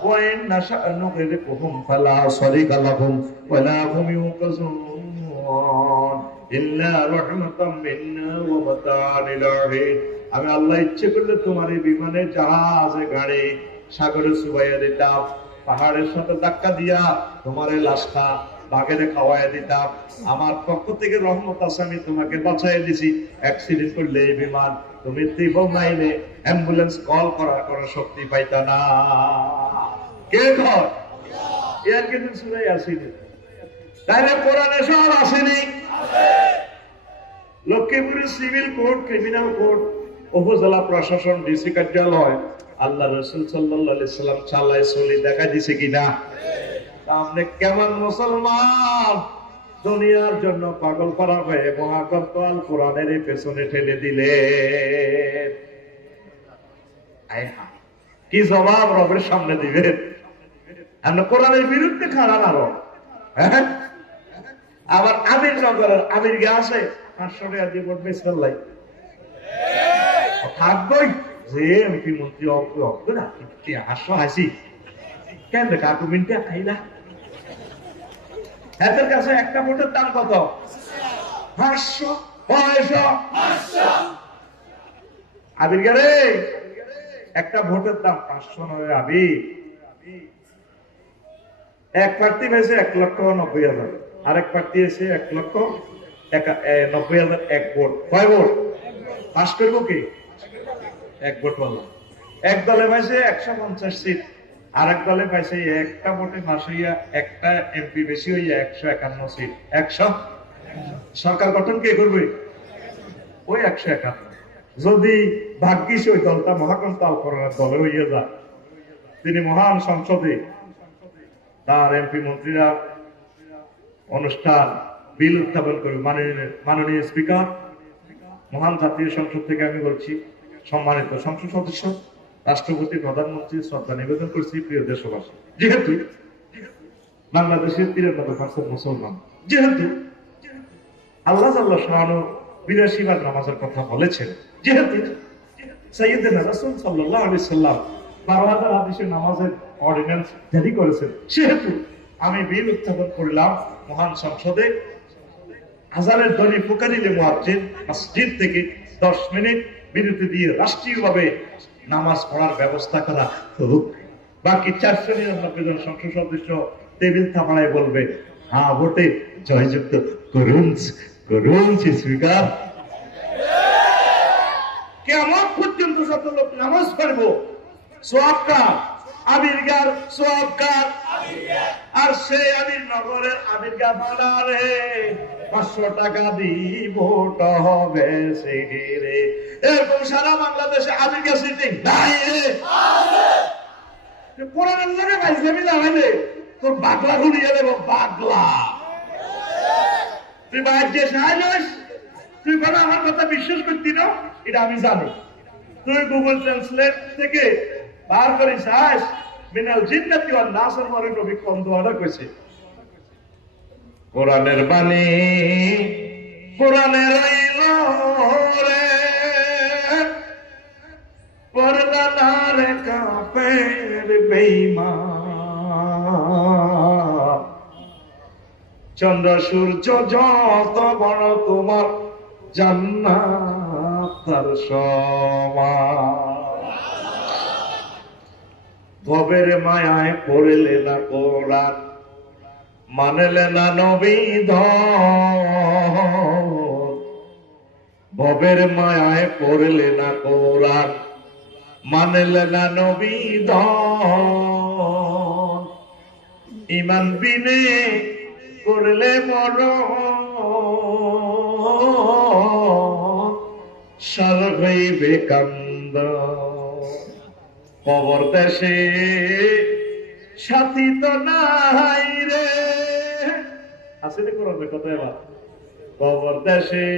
وإن نشأ نغرقهم فلا صريخ لهم ولا هم ينقذون إلا رحمة منا ومتاعا إلى حين। আমি আল্লাহ ইচ্ছে করলে তোমার এই বিমানে জাহাজে গাড়ি সাগরে চুবাইয়া দিতাম, পাহাড়ের সাথে ধাক্কা দিয়া তোমার এই লাশটা বাঘের খাওয়াই দিতাম। আমার পক্ষ থেকে রহমত আছে, আমি তোমাকে বাঁচাই দিছি। অ্যাক্সিডেন্ট করলে এই বিমান তুমি ত্রিপল নাইলে অ্যাম্বুলেন্স কল করার শক্তি পাইতা না। কে কয়? এর কিন্তু সুরাই আসেনি, তাইলে কোরআনে সব আসেনি। লক্ষ্মীপুরের সিভিল কোর্ট, ক্রিমিনাল কোর্ট, উপজেলা প্রশাসন, ডিসি কার্যালয় আল্লাহ রাসূল সাল্লাল্লাহু আলাইহি সাল্লাম চালাই চলি দেখা দিছে কিনা? আপনি কেমন মুসলমান দুনিয়ার জন্য পাগল করা হয়ে মহাগ্রন্থ আল কোরআনের পেছনে ঠেলে দিলে? কি জবাব রবের সামনে দিবেন? আমরা কোরআনের বিরুদ্ধে খারাপ আরো। আবার আমির নগরের আমির গে আছে 500 টাকা দিয়ে ভোট বেচলাই থাকবই যে এমপি মন্ত্রী অজ্ঞ না হাস্য হাসি কেন কাকু মিনটা খাইলা। এদের কাছে একটা ভোটের দাম কত? 500 500। আবির গেলে একটা ভোটের দাম 500 নয়। আবির এক প্রার্থী পেয়েছে 1,90,000, আরেক প্রার্থী এসে 1,90,000 এক ভোট। কয় ভোট পাস করবো কি? এক ভোট বলা। এক দলে পাইছে 150 সিট, আরেক দলে পাইছে একটা ভোটে পাস হইয়া একটা এমপি বেশি হইয়া 151 সিট। 100 সরকার গঠন কে করবে? ওই 151। যদি ভাগ্যিস ওই দলটা মহাগ্রন্থ আল কোরআনের দলে হইয়া যায়, তিনি মহান সংসদে তার এমপি মন্ত্রীরা অনুষ্ঠান বিল উত্থাপন করবে। মাননীয় স্পিকার, মহান জাতীয় সংসদ থেকে আমি বলছি, সম্মানিত সংসদ সদস্য, রাষ্ট্রপতি, প্রধানমন্ত্রী শ্রদ্ধা নিবেদন করছি। প্রিয় দেশবাসী, যেহেতু বাংলাদেশের 93% মুসলমান, যেহেতু আল্লাহ 82 বার নামাজের কথা বলেছেন, যেহেতু সাইয়্যিদুনা রাসূল সাল্লাল্লাহু আলাইহি সাল্লাম 12,000 হাদিসের নামাজের অর্ডিন্যান্স জারি করেছেন। সেহেতু আমি বিল উত্থাপন করলাম মহান সংসদে, আযানের ধ্বনি পুকারিলে মুয়াজ্জিন মসজিদ থেকে 10 মিনিট বিরতি দিয়ে রাষ্ট্রীয়ভাবে নামাজ পড়ার ব্যবস্থা করা হোক। বাকি 499 জন সংসদ সদস্য টেবিল থামায় বলবে হ্যাঁ ভোটে জয়যুক্ত করুন করুন স্পিকার। কিয়ামত পর্যন্ত যত লোক নামাজ পড়বো সওয়াব কার? আমির গার সওয়াব কার? আর সেই আমির নগরের আমির গা পাড়ারে 500 টাকা দিয়ে ভোট হবে সেরে। এরকম সারা বাংলাদেশে আমির গা সিটিং নাই রে। কোরআনের লাগে ভাই জমি লাগাইলে তোর বাগলা ঘুরিয়ে দেবো, বাগলা। তুই বাইর যে সাহায্য তুই কোনো আমার কথা বিশ্বাস করতি না, এটা আমি জানি। তুই গুগল ট্রান্সলেট থেকে বার করিস আস মিনাল জিন্নাতি ওয়ান নাসের মরে নবী কোন দোয়াটা কইছে। কোরআনের বাণী কোরআনের আইলো রে পর্দা না রে কাফের বেঈমান। চন্দ্র সূর্য যত বড় তোমার জান্নাত তার সমান। ভবের মায়ায় পড়লে না কোরআন, মানলে না নবী ধন। ভবের মায়ায় পড়লে না কোরআন, মানলে না নবী ধন। ঈমান বিনে করলে মরণ, সার হইবে কান্দন। কবর দেশে সাথী তো নাই রে, আছে রে কোরআনের কথা। এবার কবর দেশে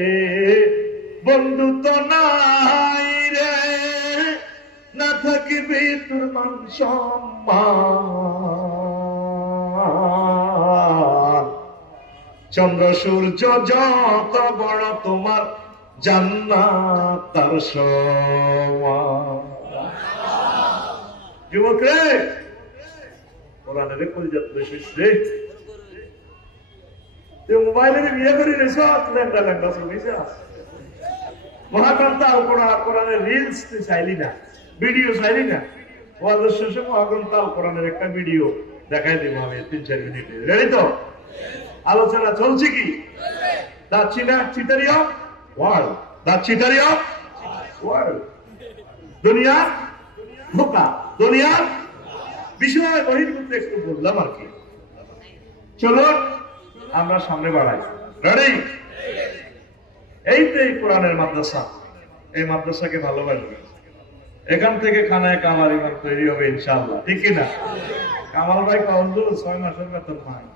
বন্ধু তো নাই রে, না থাকিবে তোর মান সম্মান। চন্দ্র সূর্য যত বড় তোমার জান্নাত তার সমান। যুবক রে, কোরআনের কলিজাত বেশিস রে। তুই মোবাইলের বিয়ে করে রেছ, লেঙ্গা লেঙ্গা শুনিস। মহাগ্রন্থ আল কোরআনের রিলস তুই চাইলি না, ভিডিও চাইলি না। ওয়াজের শেষে মহাগ্রন্থ আল কোরআনের একটা ভিডিও দেখাই দিব আমি 3-4 মিনিটে। রেডি তো? আলোচনা চলছে কি? The cheatery of world, the cheatery of world. দুনিয়া ধোকা, দুনিয়ার বিষয় বহির্ভূত একটু বললাম আর কি। চলো আমরা সামনে বাড়াই। রেডি? এই তো এই কোরআনের মাদ্রাসা, এই মাদ্রাসাকে ভালোবাসবে। এখান থেকে খানায় কামার ইমান তৈরি হবে ইনশাআল্লাহ, ঠিক কিনা? কামাল ভাই কন্দু 6 মাসের বেতন পায়,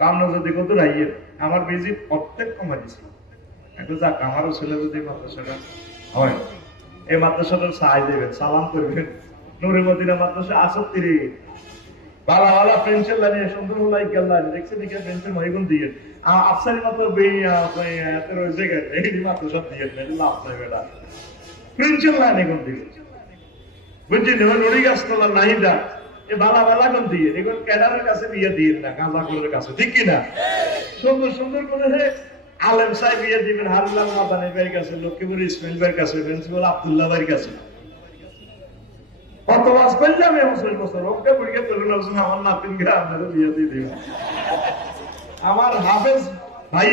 কামনা যদি কত রাইয়ে আমার ভিজিট প্রত্যেক কমা দিছি। একটু যাক আমারও ছেলে যদি মাদ্রাসাটা হয়, এই মাদ্রাসাটার সাহায্য দেবেন, সালাম করবেন। নুরে মদিনা মাদ্রাসা 68 বালা বালা পেন্সিল লাইনে সুন্দর হলাই গেল্লাইন দেখছে দিকে পেন্সিল মহিগুন দিয়ে আফসারি মতো এত রয়েছে এই মাদ্রাসা দিয়ে লাভ নাই বেটা। পেন্সিল লাইনে কোন দিকে বুঝছি নুরি গাছ তোলার নাহিদা এ বালা বালা কোন দিয়ে এগুলো ক্যাডারের কাছে বিয়ে দিয়ে না, গাঁজাগুলোর কাছে, ঠিক কিনা? সুন্দর সুন্দর করে আলেম সাহেব বিয়ে দিবেন হারুল্লাহ মাদানী ভাইয়ের কাছে, লক্ষ্মীপুর ইসমাইল ভাইয়ের কাছে, প্রিন্সিপাল আব্দুল্লাহ ভাইয়ের কাছে। কত বাস করলাম এবছর বছর ওকে পরীক্ষা করলেন আমার নাতিনকে আপনাদের বিয়ে দিয়ে দিবেন। আমার হাফেজ ভাই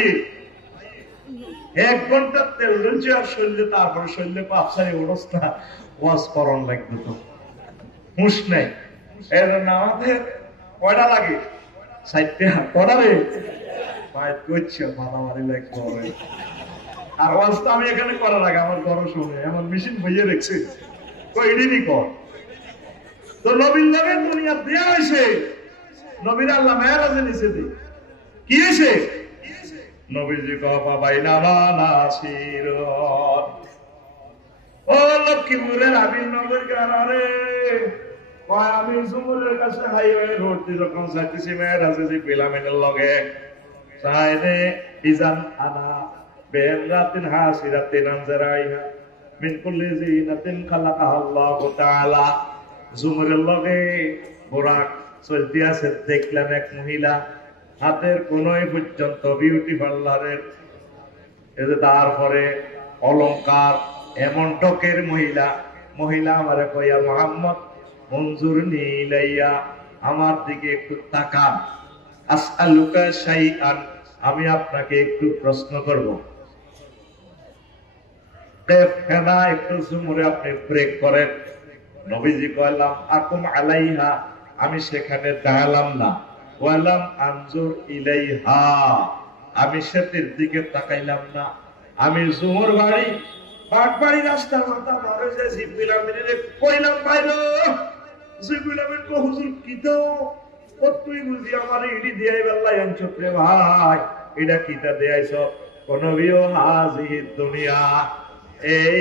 1 ঘন্টা তেল রয়েছে আর শরীরে, তারপরে শরীরে পাপসারি অবস্থা ওয়াজ করণ লাগবে তো হুঁশ নেই। এর জন্য আমাদের কয়টা লাগে? 60টা। কটা রে? বাইট করছে মারামারি লাগবে। আর ওয়াজ তো আমি এখানে করার আগে আমার গরম শুনে আমার মেশিন বইয়ে রেখেছে কইডিনি কর। তো নবীর নামে দুনিয়া দেয়া হয়েছে, নবীর আল্লাহ মেরাজে নিচে দি কি হয়েছে? নবীজি কথা বাইনা নাসির ও লক্ষ্মীপুরের আমির নগর গানারে কয় আমি জুমুরের কাছে হাইওয়ে রোড দিয়ে যখন যাইতেছি মেরাজে যে বিলামিনের লগে সাইনে ইজান আনা বেন রাতিন হাসিরাতিন আনজারাইহা মিন কুল্লি জিনাতিন খালাকাহাল্লাহু তাআলা। জুমরের লগে বোরাক চলতে আছে, দেখলাম এক মহিলা হাতের কোনোই পর্যন্ত বিউটি পার্লারের তারপরে অলংকার, এমন টকের মহিলা। মহিলা আমারে কইয়া, মোহাম্মদ মঞ্জুর নিলাইয়া আমার দিকে একটু তাকান, আসআলুকা শাইআন, আমি আপনাকে একটু প্রশ্ন করব। একটু জুমরে আপনি ব্রেক করেন। নবীজি কইলাম আকুম আলাইহা, আমি সেখানে দাঁড়ালাম না। ওয়ালাম আনজুর ইলাইহা, আমি সেটির দিকে তাকাইলাম না। আমি জুমর বাড়ি বাগবাড়ি রাস্তার মাথা মারে যে জিবিলাম দিলে কইলাম বাইরে জিবিলামের কো হুজুর কি দাও ও তুই বুঝি আমার ইডি দিয়াই বেল্লাই আনছরে ভাই, এটা কিটা দেয়াইছ? কোন বিও হাজির দুনিয়া, এই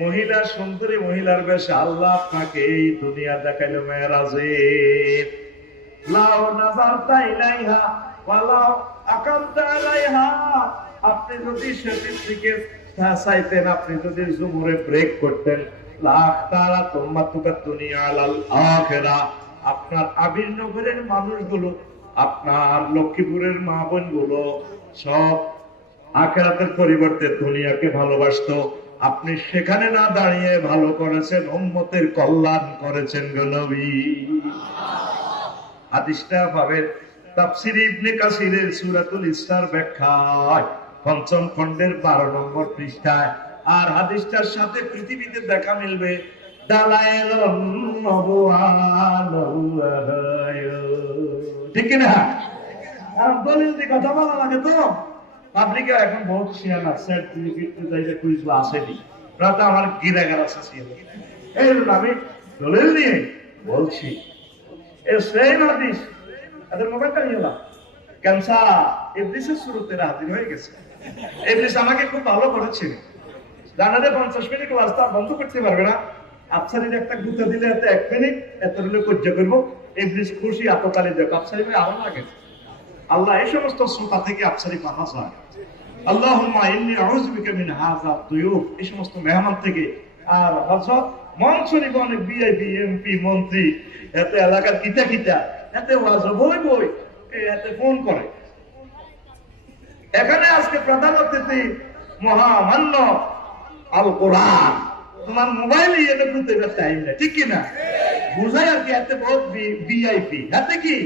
মহিলা সুন্দরী মহিলার বেশে আল্লাহ আপনাকে এই দুনিয়া দেখাইলো মেরাজে। লাও নাযারতা ইলাইহা ওয়ালাউ আকামতা আলাইহা, আপনি যদি সেটির দিকে চাইতেন, আপনি যদি জুমরে ব্রেক করতেন, লাখ তারা তুম্মাতুকা দুনিয়া আলাল আখিরা, আপনার আবিরনগরের মানুষগুলো, আপনার লক্ষ্মীপুরের মা বোনগুলো সব আখিরাতের পরিবর্তে দুনিয়াকে ভালোবাসতো। আপনি সেখানে না দাঁড়িয়ে ভালো করেছেন, উম্মতের কল্যাণ করেছেন গো নবী। হাদিসটা পাবেন তাফসীর ইবনে কাসিরের সূরাতুল ইসরার ব্যাখ্যায় ৫ম খণ্ডের ১২ নম্বর পৃষ্ঠায়। আর হাদিসটার সাথে পৃথিবীতে দেখা মিলবে দালায়েলুন নবুওয়াত, ঠিক না? আর দলিল দিয়ে কথা বলা লাগে তো। পাবলিকে এখন বহুত শেয়ার আছে, তুমি কিন্তু যাইলে কুইজ আসেনি, রাতে আমার গিরাগার আছে ছিল। এই আমি দলিল নিয়ে বলছি, এই সেম হাদিস এদের মোবাইলটা নিয়ে এলাম। ক্যান্সার ইবলিসের শুরুতে হাজির হয়ে গেছে। ইবলিস আমাকে খুব ভালো করেছে, জানালে 50 মিনিট রাস্তা বন্ধ করতে পারবে না। আফসারির একটা গুতা দিলে এত 1 মিনিট এত হলে সহ্য করবো। ইবলিস খুশি, আততালি দেখো আফসারি ভাই আরো লাগে। আল্লাহ এই সমস্ত শ্রোতা থেকে আফসারি পানা চায়। আল্লাহুম্মা ইন্নী আউযু বিকা মিন হাযা দুয়ুফ, এই সমস্ত মেহমান থেকে। আর হযরত মনসুরি অনেক ভিআইপি এমপি মন্ত্রী, এত এলাকার কিতা কিতা, এত ওয়াজ বই বই, এত ফোন করে। এখানে আজকে প্রধান অতিথি মহামান্য আল কোরআন, তোমার মোবাইল এনে খুলতে টাইম না, ঠিক কিনা? বুঝাই আর কি, এত বহুত ভিআইপি, হাতে কি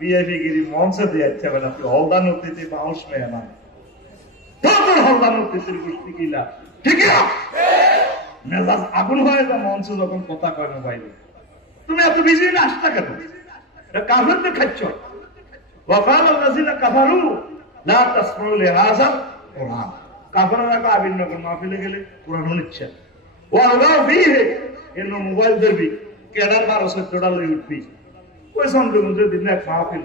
ভিআইপি গিরি মঞ্চে দিয়ে যাচ্ছে। আপনি হলদান অতিথি বাউস মেহমান, তোর হলদান অতিথির গোষ্ঠী কিলা, ঠিক না? মেজাজ আগুন হয়ে যায় মঞ্চে যখন কথা কয় মোবাইলে। তুমি এত বিজি না আসতা কেন? কাফেরদের খাচ্ছ। ওয়াকাল আল্লাযিনা কাফারু লা তাসমাউ লিহাযা কুরআন, কাফেররা আবিরনগর মাহফিলে গেলে কুরআন নিচ্ছে। ওয়ালাউ ফীহি, এর মোবাইল ধরবি কেডার 12-14টা লই উঠবি। ওই সন্দেহ দিন এক মাহফিল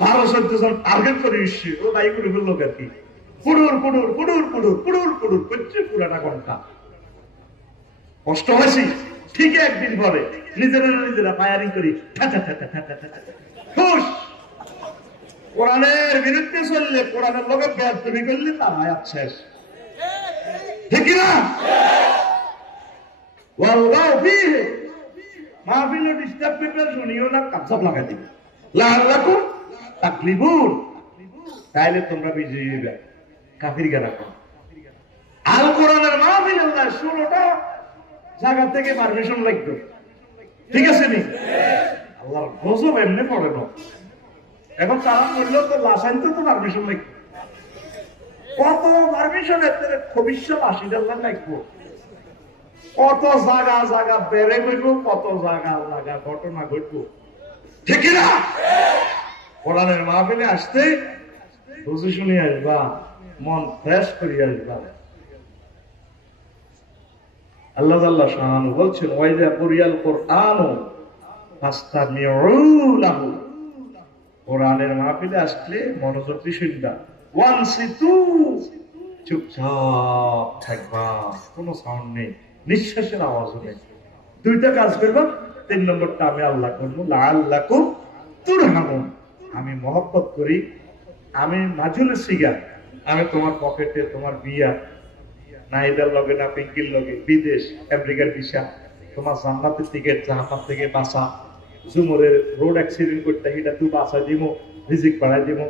12-14 জন টার্গেট করে এসছে, ও দায়ী করে ফেললো আর কি। পুডুর পুডুর পুডুর পুডুর পুডুর পুডুর করছে পুরাটা ঘন্টা। কষ্ট হয়েছি ঠিক একদিন পরে নিজেরা ফায়ারিং করি, কোরআনের বিরুদ্ধে চললে, কোরআনের লোকে বেয়াদবি করলে তার হায়াত শেষ, ঠিক না? ওয়াল্লাহু ফীহি, মাহফিলে ডিস্টার্ব পেপার শুনিও না, কাপসাপ লাগাই দিবে। লাআল্লাকুম তাকলিবুন, তাইলে তোমরা বিজয়ী হইবে। কাফির গানা করো। আল কোরআনের মাহফিল আল্লাহ 16টা জায়গা থেকে পারমিশন লাগবে, ঠিক আছে নি? আল্লাহর গজব এমনি পড়ে না। এখন তারা বললেও তো লাসাইতে তো পারমিশন লাগবে। কত পারমিশন এর ভবিষ্যৎ 80 লাগবে। কত জায়গা বেড়ে গইব, কত জায়গা ঘটনা ঘটব, ঠিক না? কোরআনের মাহফিলে আসতে বুঝে শুনে আসবা, মন ফ্রেশ করে আসবা। আল্লাহ জাল্লা শাআনহু বলছেন, ওয়াইযা কুরিয়াল কুরআনু ফাসতামিউ লাহু, কোরআনের মাহফিলে আসলে মনোযোগ দিয়ে শুনবা। ওয়ানসিতু, চুপচাপ থাকবা, কোনো সাউন্ড নেই, নিঃশ্বাসের আওয়াজ নেই। 2টা কাজ করবা। 3 নম্বরটা আমি আল্লাহ করবো, লাআল্লাকুম তুরহামুন, আমি মহব্বত করি, আমি মাজুলের সিগা, আমি তোমার পকেটে তোমার বিয়া নাইদার লগে না পিঙ্কির লগে বিদেশ আমেরিকার ভিসা, তোমার জান্নাতের টিকেট, জাহান্নাম থেকে বাঁচা, জুমরের রোড অ্যাক্সিডেন্ট করতে এটা তুই বাঁচা দিব, রিজিক বাড়াই দিব,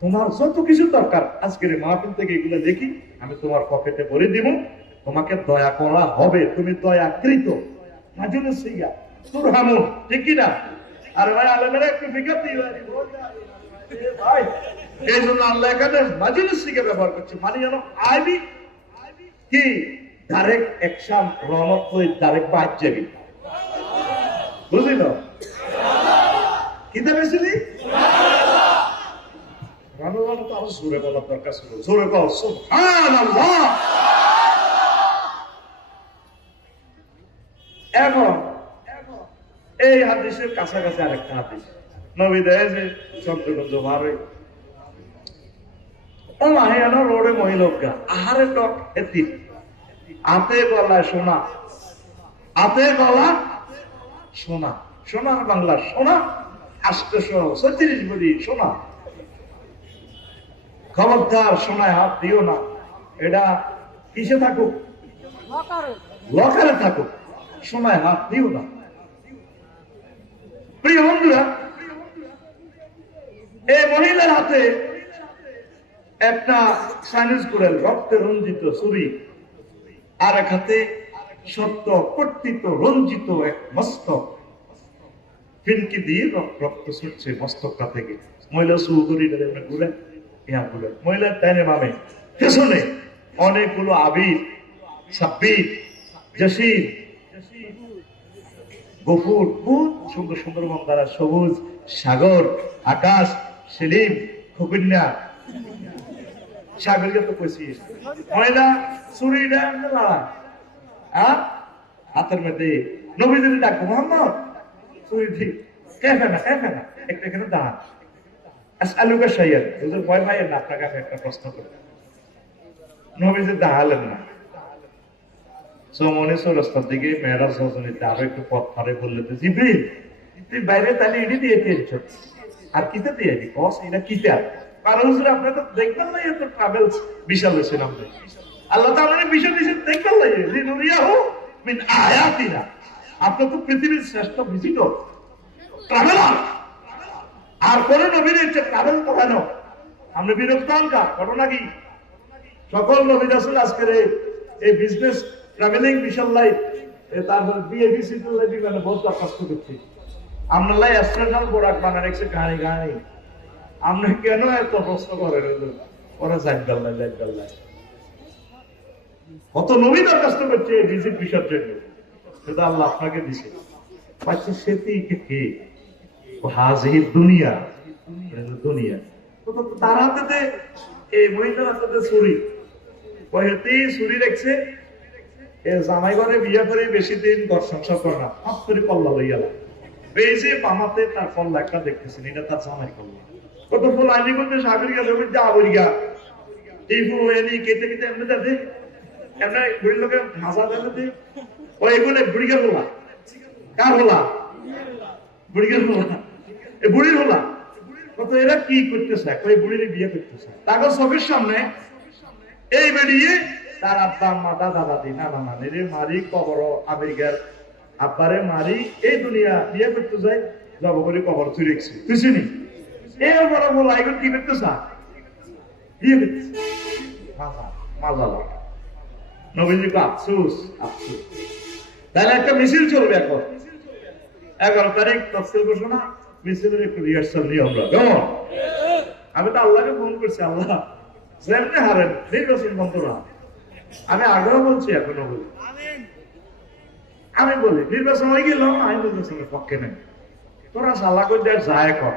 তোমার যত কিছু দরকার আজকের মাহফিল থেকে এগুলো দেখি আমি তোমার পকেটে ভরে দিব, তোমাকে দয়া করা হবে, তুমি দয়াকৃত মাজুনে সিগা তোর হামুন, ঠিক কি না? আর ভাই আলেমেরা একটু বিজ্ঞাপ দিয়ে ভাই, এই জন্য আল্লাহ এখানে মাজুনে সিগা ব্যবহার করছে, মানে যেন আইবি কি ডাইরেক্ট অ্যাকশন, রহমত হয়ে ডাইরেক্ট বাদ যাবি, বুঝলিল? কিতা বেশিলি রানো রানো তো আরো জোরে বলার দরকার ছিল, জোরে বল সুবহানাল্লাহ। এখন এই হাদিসের কাছাকাছি আরেকটা হাদিস, নবী দেয় যে চন্দ্রগঞ্জ মারে ও মাহিয়ানো রোডে মহিলকা আহারে টক এতি আতে গলা সোনা, আতে গলা সোনা, সোনার বাংলা সোনা 836 বলি সোনা, খবরদার সোনায় হাত দিও না, এটা কিসে থাকুক? লকারে থাকুক, সোনায় হাত দিও না। প্রিয় বন্ধুরা, এই মহিলার হাতে একটা চাইনিজ কোরেল রক্তে রঞ্জিত ছুরি, আর এক হাতে সত্য কর্তৃত রঞ্জিত এক মস্তক, ফিনকি দিয়ে রক্ত ছুটছে মস্তকটা থেকে। মহিলা সুদরিটা ঘুরে ইহা ঘুরে, মহিলার ডাইনে বামে পেছনে অনেকগুলো আবির, সাব্বির, জাসির, গফুর, খুব সুন্দর সুন্দর মন্দারা, সবুজ সাগর, আকাশ, সেলিম, খকুন্যা, সাগরকে তো কইছি। মহিলা চুরিটা হাতের মধ্যে নবীদের ডাকবো, মোহাম্মদ চুরি ঠিক কেফে না একটা এখানে দাঁড়ান, আলুকা সাইয়াদ হুজুর ভয় পাইয়েন না, আপনাকে আমি একটা প্রশ্ন করি, নবীজি দাঁড়ালেন না, চৌমনে চৌরাস্তার দিকে মেয়েরাজ রজনীতে আরো একটু পথ পারে বললে তো জিবরিল তুই বাইরে তাহলে এটি দিয়ে দিয়েছ, আর কিতে দিয়ে দি কস এটা কিতে, কারণ হুজুর আপনি তো দেখবেন না এত ট্রাভেলস বিশাল হয়েছেন, আপনি আল্লাহ তাআলা বিশাল বিশাল দেখবেন না যে নুরিয়াহু মিন আয়াতিনা, আপনি তো পৃথিবীর শ্রেষ্ঠ ভিজিটর ট্রাভেলার, আর কোন নবীর ইচ্ছে ট্রাভেল করানো, আমরা বিরক্ত হনকা ঘটনা কি? সকল নবী রাসূল আজকের এই বিজনেস ট্রাভেলিং বিশাল লাইফ, তারপরে বিএবিসি তো বিমানে বহুত কষ্ট করছি, আমরা লাই অ্যাস্ট্রোনল বোরাক বানা রেখেছে গাড়ি, আমরা কেন এত প্রশ্ন করেন? ওরা জানগাল্লাহ কত নবী দরখাস্ত করছে ভিজিট ভিসার জন্য, সেটা আল্লাহ আপনাকে দিছে, পাচ্ছে সেটি কে হাজির দুনিয়া, তার হাতে এই মহিলার হাতে ছুরি, ছুরি রেখেছে, জামাই ঘরে বিয়ে করে বেশি দিন ঘর সংসার করে না, হাত করে কল্লা লইয়া এই যে পামাতে তার কল্লা একটা দেখতেছেন, এটা তার জামাই কল্লা, কত ফুল আইনি করতে সাগর গেল যা বলিয়া এই ফুল এনে কেটে কেটে এমনি দেবে, এমনি বুড়ি লোকের ভাষা দেবে, ও এগুলো বুড়িগার হলা, কার হলা? বুড়িগার হলা, এই বুড়ির হলা, কত এরা কি করতেছে, ওই বুড়ির বিয়ে করতেছে, তারপর চোখের সামনে এই বেরিয়ে তার আব্বা আম্মা দাদা দাদি নানা নানিরে মারি কবর, আমেরিকার আব্বারে মারি এই দুনিয়া বিয়ে করতে যায়, জব করে কবর তুই রেখছি, তুই চিনি এর বড় বল আইগুন কি করতেছ, বিয়ে করতেছে, মাজা লাগা। নবীজি আফসোস আফসোস, তাহলে একটা মিছিল চলবে এখন 11 তারিখ তফসিল ঘোষণা, মিছিলের একটু রিহার্সাল নিয়ে আমরা কেমন? আমি তো আল্লাহকে ফোন করছি, আল্লাহ যেমনি হারেন নির্বাচন বন্ধ না, আমি আগেও বলছি এখনো বলি, আমি বলি নির্বাচন হয়ে গেল, আমি নির্বাচনের পক্ষে নেই, তোরা সাল্লাহ করে যায় কর,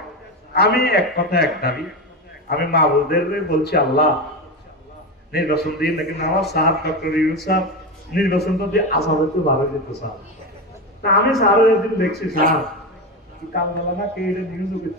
আমি এক কথা এক দাবি, আমি মাহবুবদের বলছি আল্লাহ নির্বাচন দিয়ে নাকি আমার স্যার ডক্টর ইউনূস স্যার নির্বাচনটা দিয়ে আসামে তো ভালো যেত স্যার, তা আমি স্যারের একদিন দেখছি স্যার কাল বেলা না কে এটা নিউজ